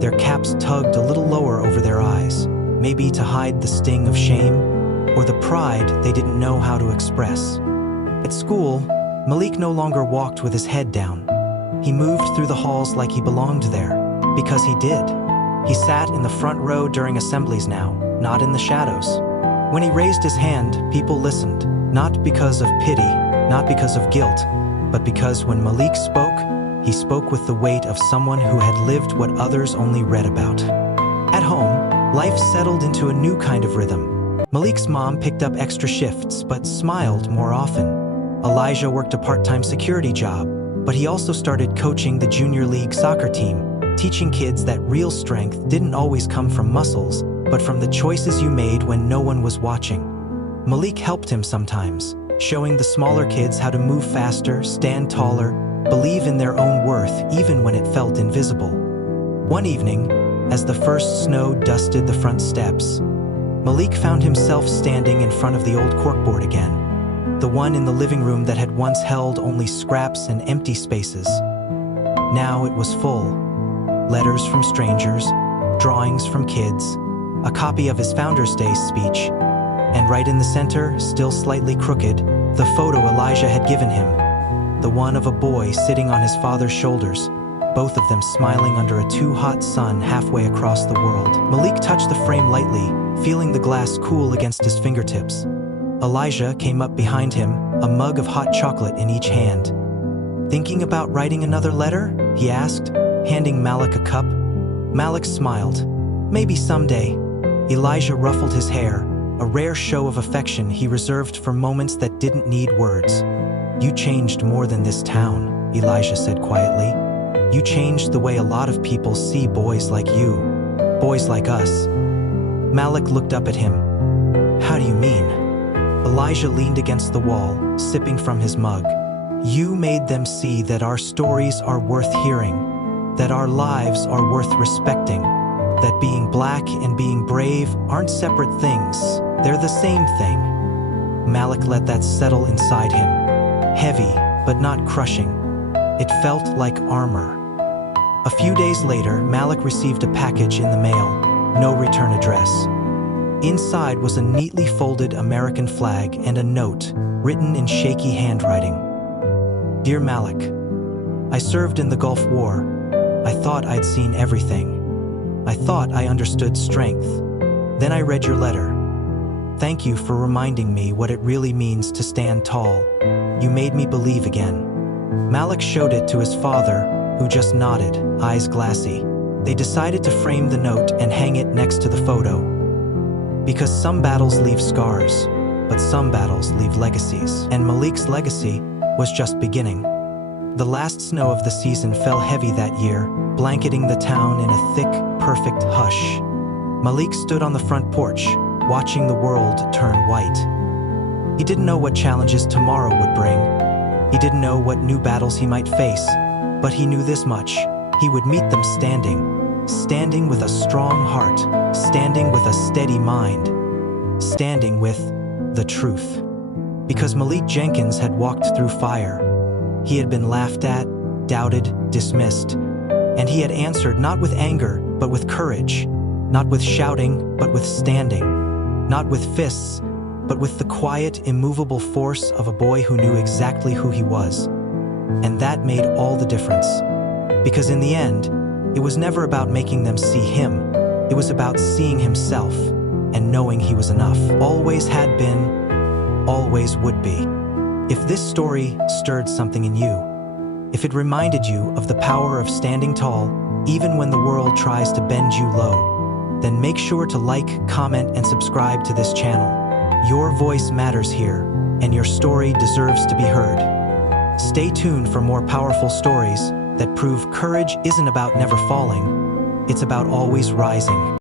Their caps tugged a little lower over their eyes, maybe to hide the sting of shame or the pride they didn't know how to express. At school, Malik no longer walked with his head down. He moved through the halls like he belonged there, because he did. He sat in the front row during assemblies now, not in the shadows. When he raised his hand, people listened, not because of pity, not because of guilt, but because when Malik spoke, he spoke with the weight of someone who had lived what others only read about. At home, life settled into a new kind of rhythm. Malik's mom picked up extra shifts, but smiled more often. Elijah worked a part-time security job, but he also started coaching the junior league soccer team, teaching kids that real strength didn't always come from muscles, but from the choices you made when no one was watching. Malik helped him sometimes, showing the smaller kids how to move faster, stand taller, believe in their own worth even when it felt invisible. One evening, as the first snow dusted the front steps, Malik found himself standing in front of the old corkboard again, the one in the living room that had once held only scraps and empty spaces. Now it was full. Letters from strangers, drawings from kids, a copy of his Founders' Day speech, and right in the center, still slightly crooked, the photo Elijah had given him, the one of a boy sitting on his father's shoulders, both of them smiling under a too-hot sun halfway across the world. Malik touched the frame lightly, feeling the glass cool against his fingertips. Elijah came up behind him, a mug of hot chocolate in each hand. "Thinking about writing another letter?" he asked, handing Malik a cup. Malik smiled. "Maybe someday." Elijah ruffled his hair, a rare show of affection he reserved for moments that didn't need words. "You changed more than this town," Elijah said quietly. "You changed the way a lot of people see boys like you, boys like us." Malik looked up at him. "How do you mean?" Elijah leaned against the wall, sipping from his mug. "You made them see that our stories are worth hearing, that our lives are worth respecting, that being black and being brave aren't separate things, They're the same thing. Malik let that settle inside him. Heavy, but not crushing. It felt like armor. A few days later, Malik received a package in the mail, no return address. Inside was a neatly folded American flag and a note, written in shaky handwriting. Dear Malik, I served in the Gulf War. I thought I'd seen everything. I thought I understood strength. Then I read your letter. Thank you for reminding me what it really means to stand tall. You made me believe again. Malik showed it to his father, who just nodded, eyes glassy. They decided to frame the note and hang it next to the photo. Because some battles leave scars, but some battles leave legacies. And Malik's legacy was just beginning. The last snow of the season fell heavy that year, blanketing the town in a thick, perfect hush. Malik stood on the front porch, watching the world turn white. He didn't know what challenges tomorrow would bring. He didn't know what new battles he might face, but he knew this much. He would meet them standing with a strong heart, standing with a steady mind, standing with the truth. Because Malik Jenkins had walked through fire. He had been laughed at, doubted, dismissed, and he had answered not with anger, but with courage, not with shouting, but with standing, not with fists, but with the quiet, immovable force of a boy who knew exactly who he was. And that made all the difference. Because in the end, it was never about making them see him. It was about seeing himself and knowing he was enough. Always had been, always would be. If this story stirred something in you, if it reminded you of the power of standing tall, even when the world tries to bend you low, then make sure to like, comment, and subscribe to this channel. Your voice matters here, and your story deserves to be heard. Stay tuned for more powerful stories that prove courage isn't about never falling, it's about always rising.